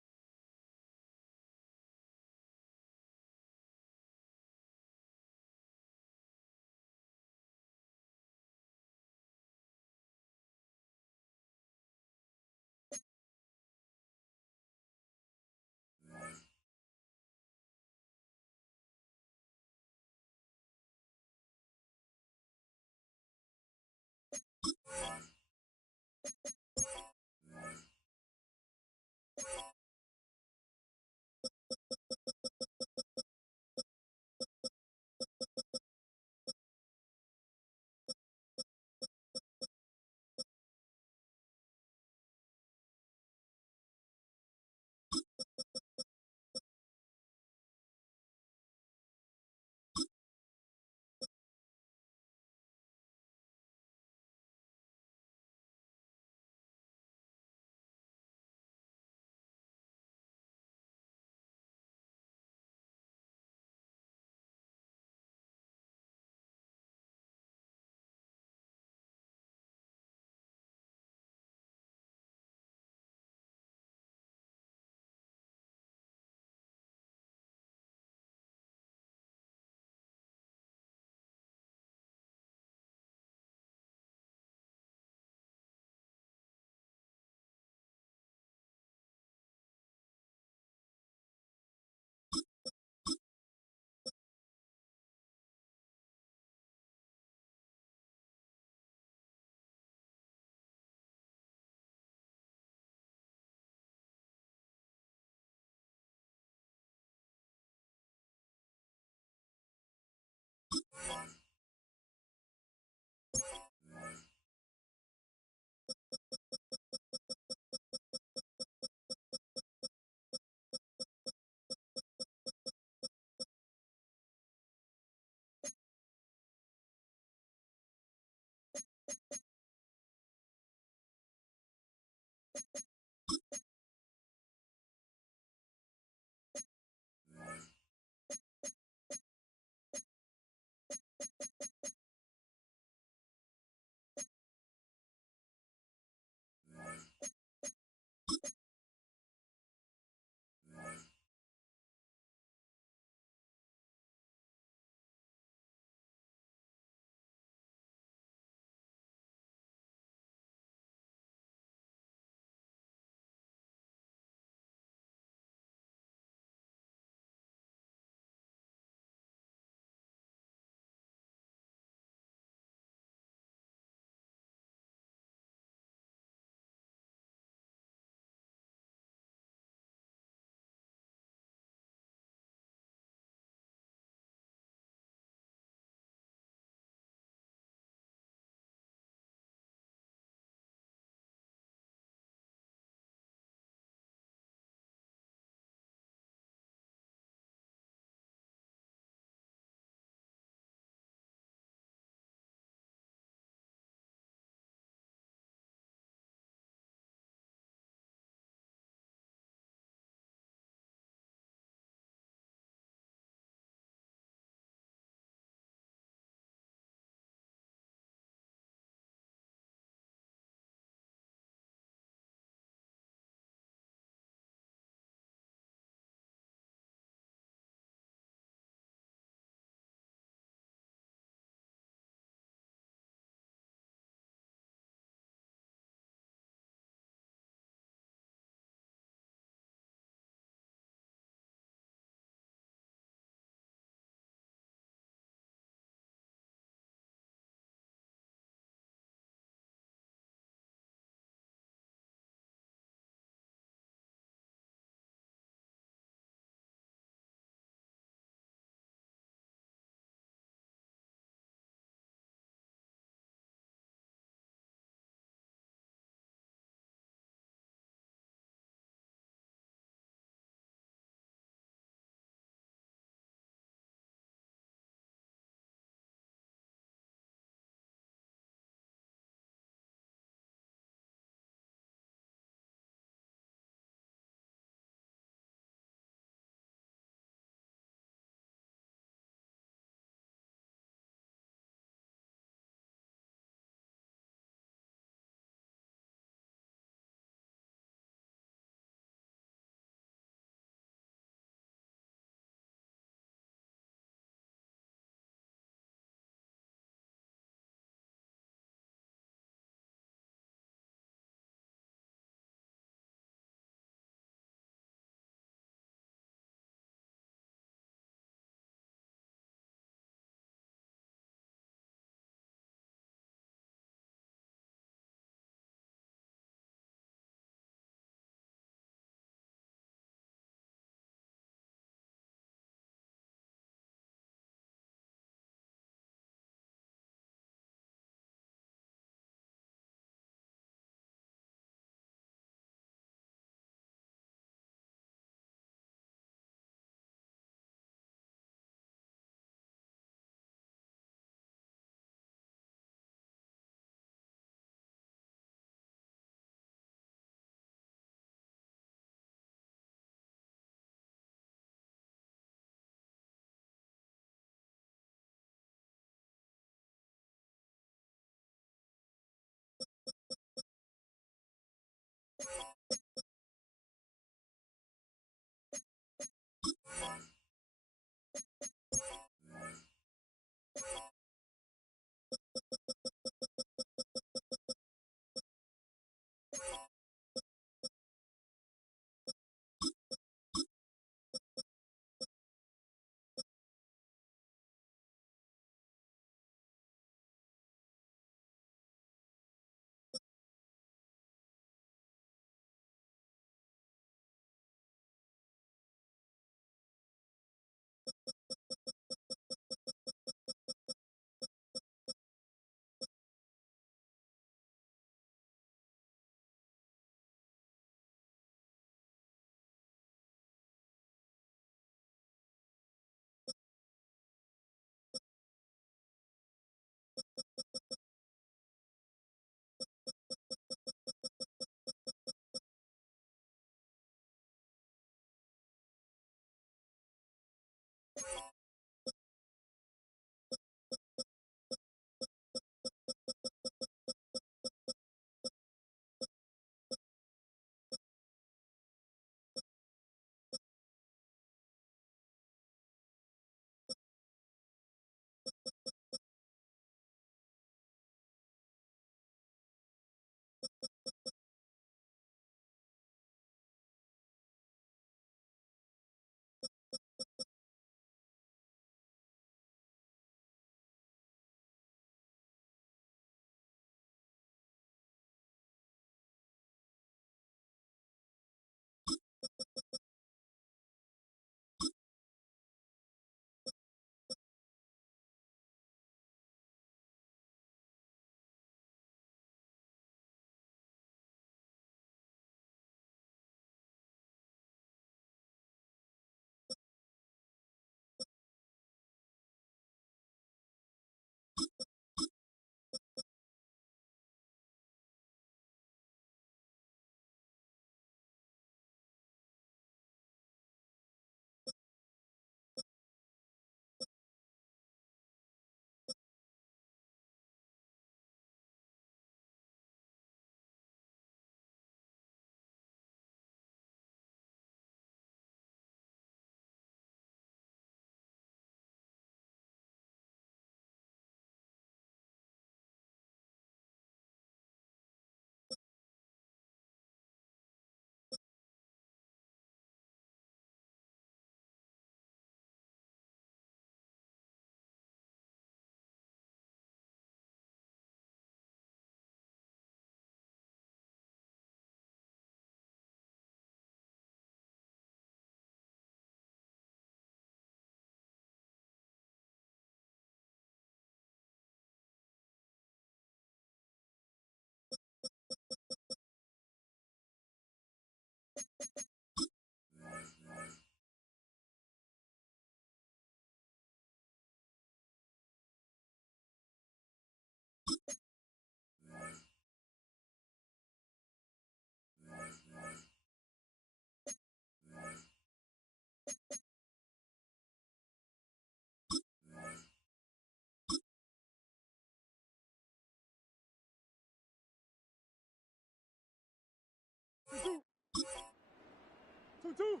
2-2.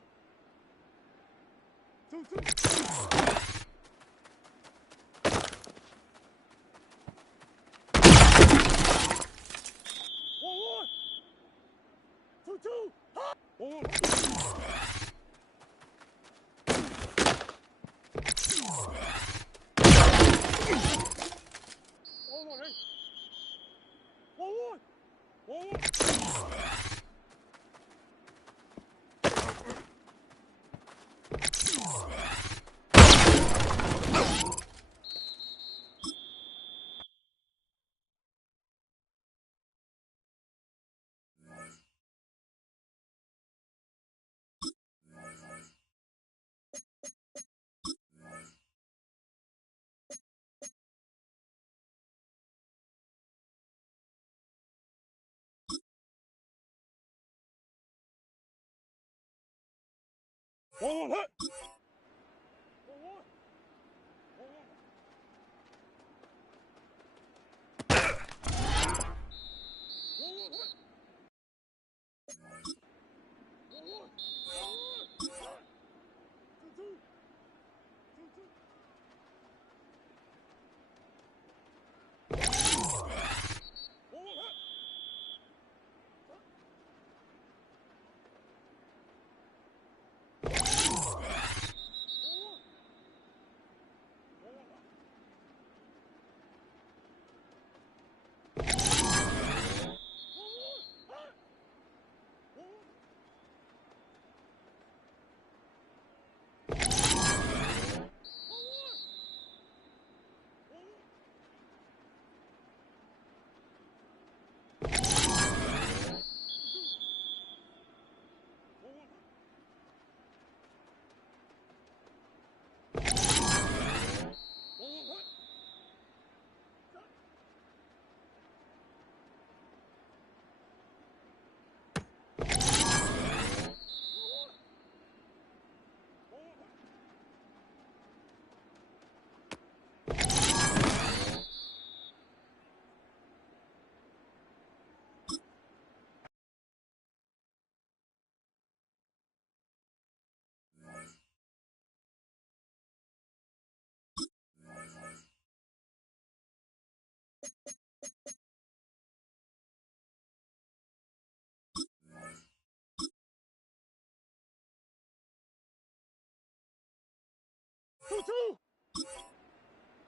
2-2. 1-1. 2-2. 1-1. One, hit! Two.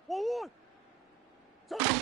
1-1. Turn.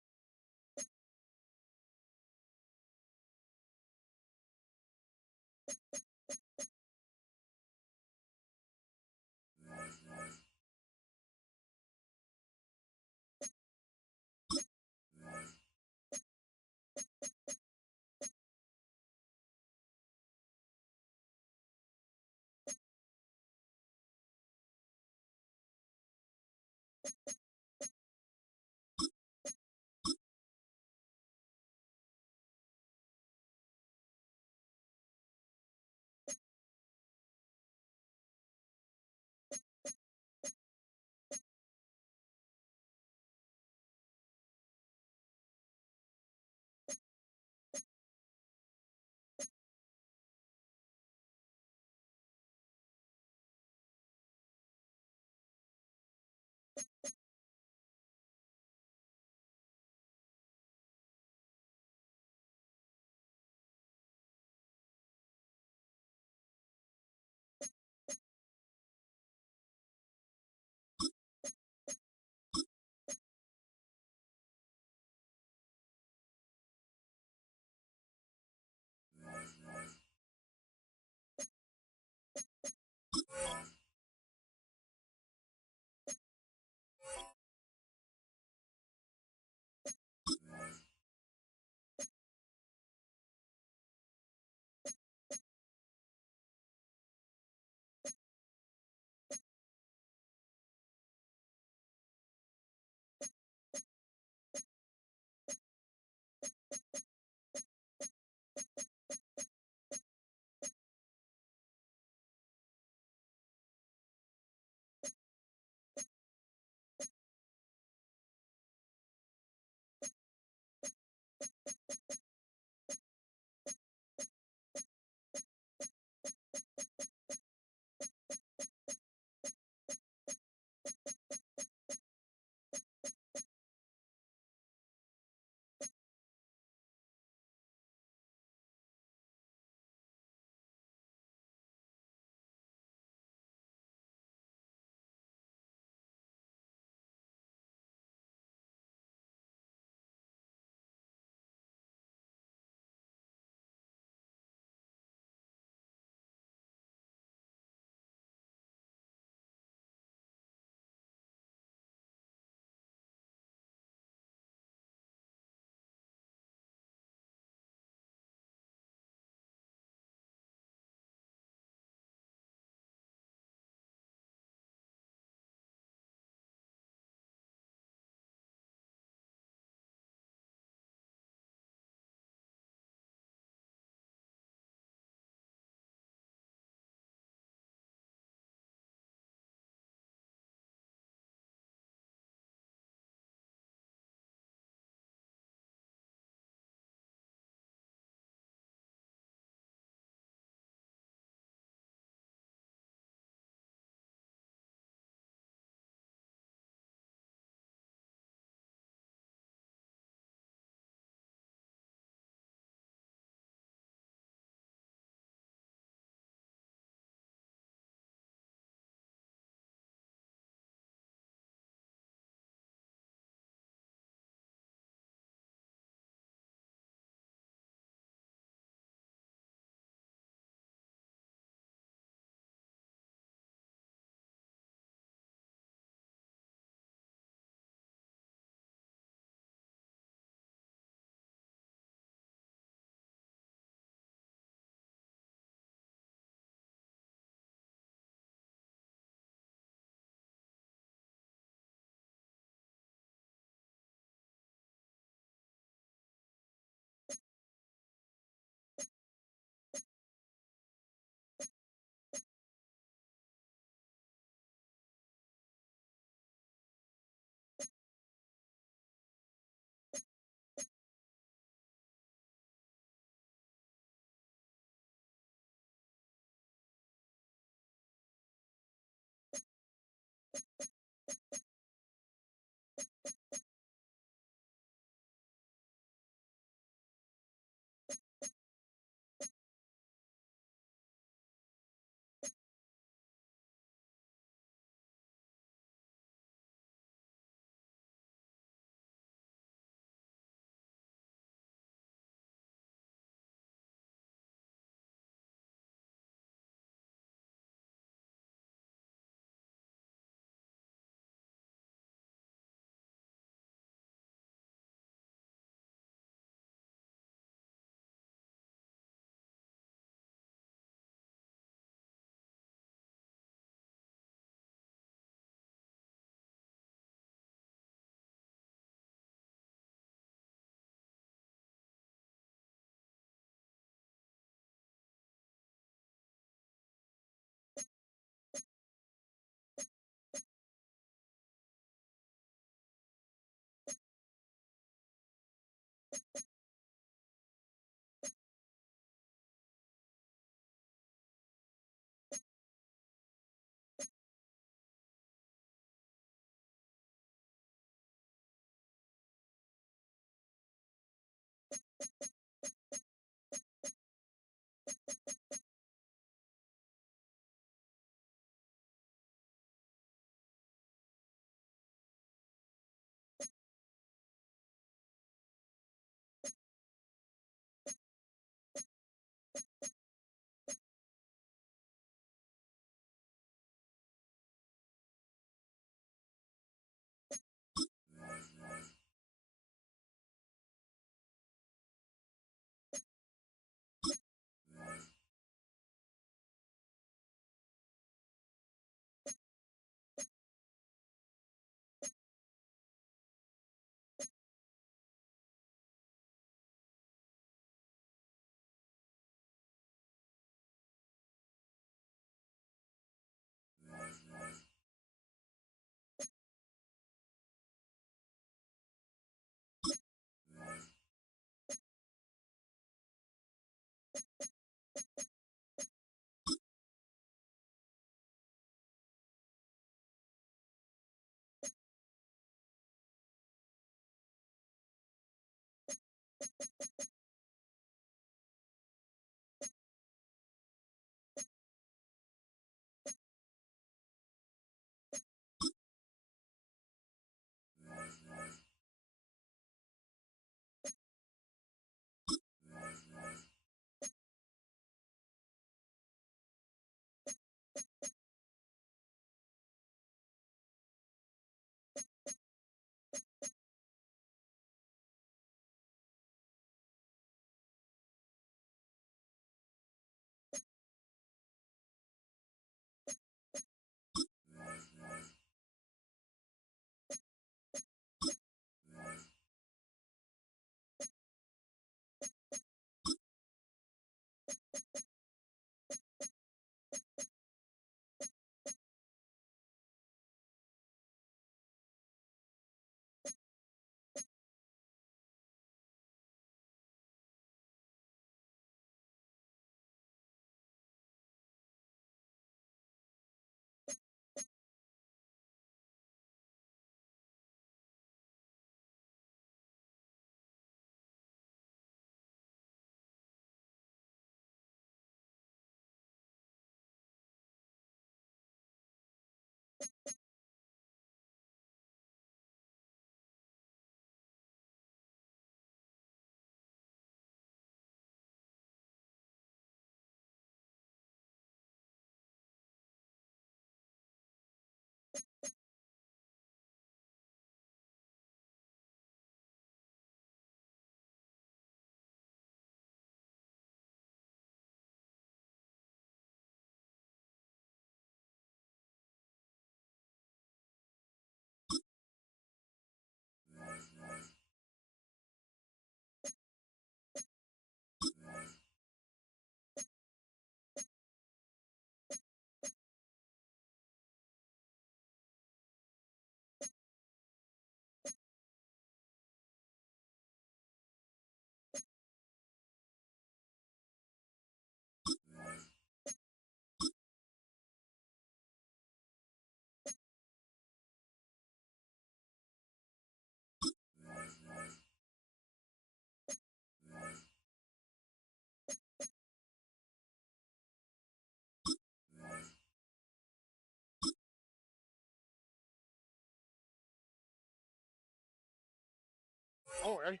Oh, ready?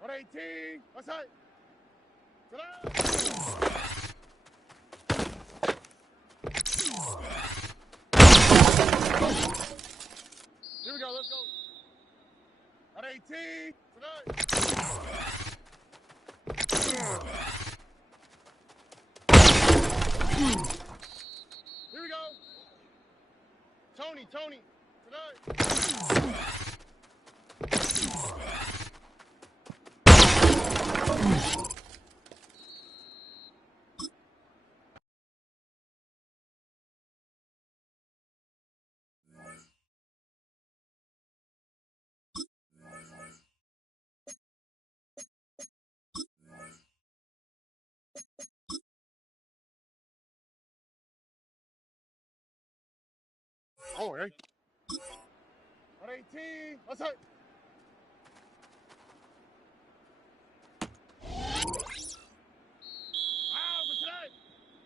118. What's that? Here we go. Let's go. 118. Here we go. Tony. Tonight. Oh, ready? 118. What's that?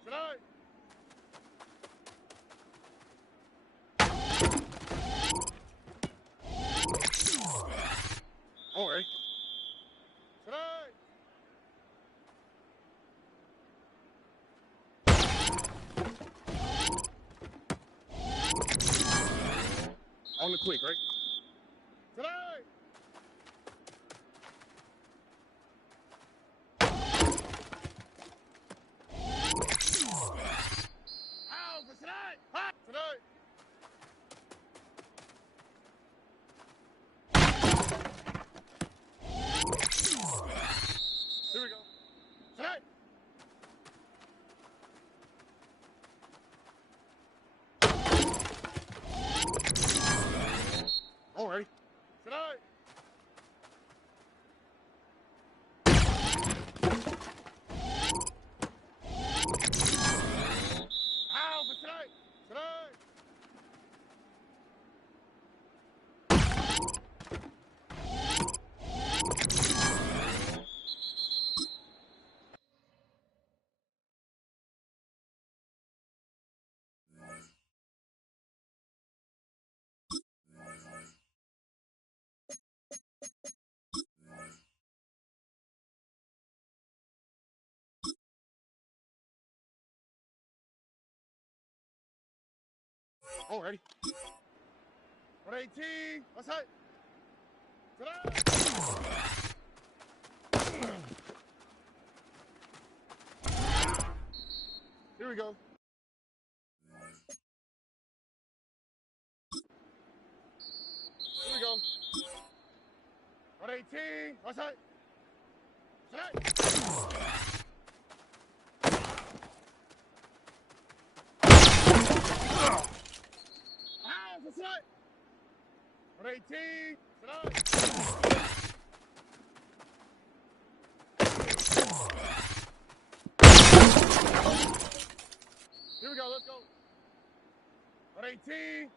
Tonight. Oh, ready? Tonight. On the quick, right? Tonight. Ow, for tonight. Hot. Tonight. Here we go. Tonight. Oh, ready? 118. What's that? Here we go. Here we go. 118. What's that? What's that? 118. Here we go. Let's go. 118.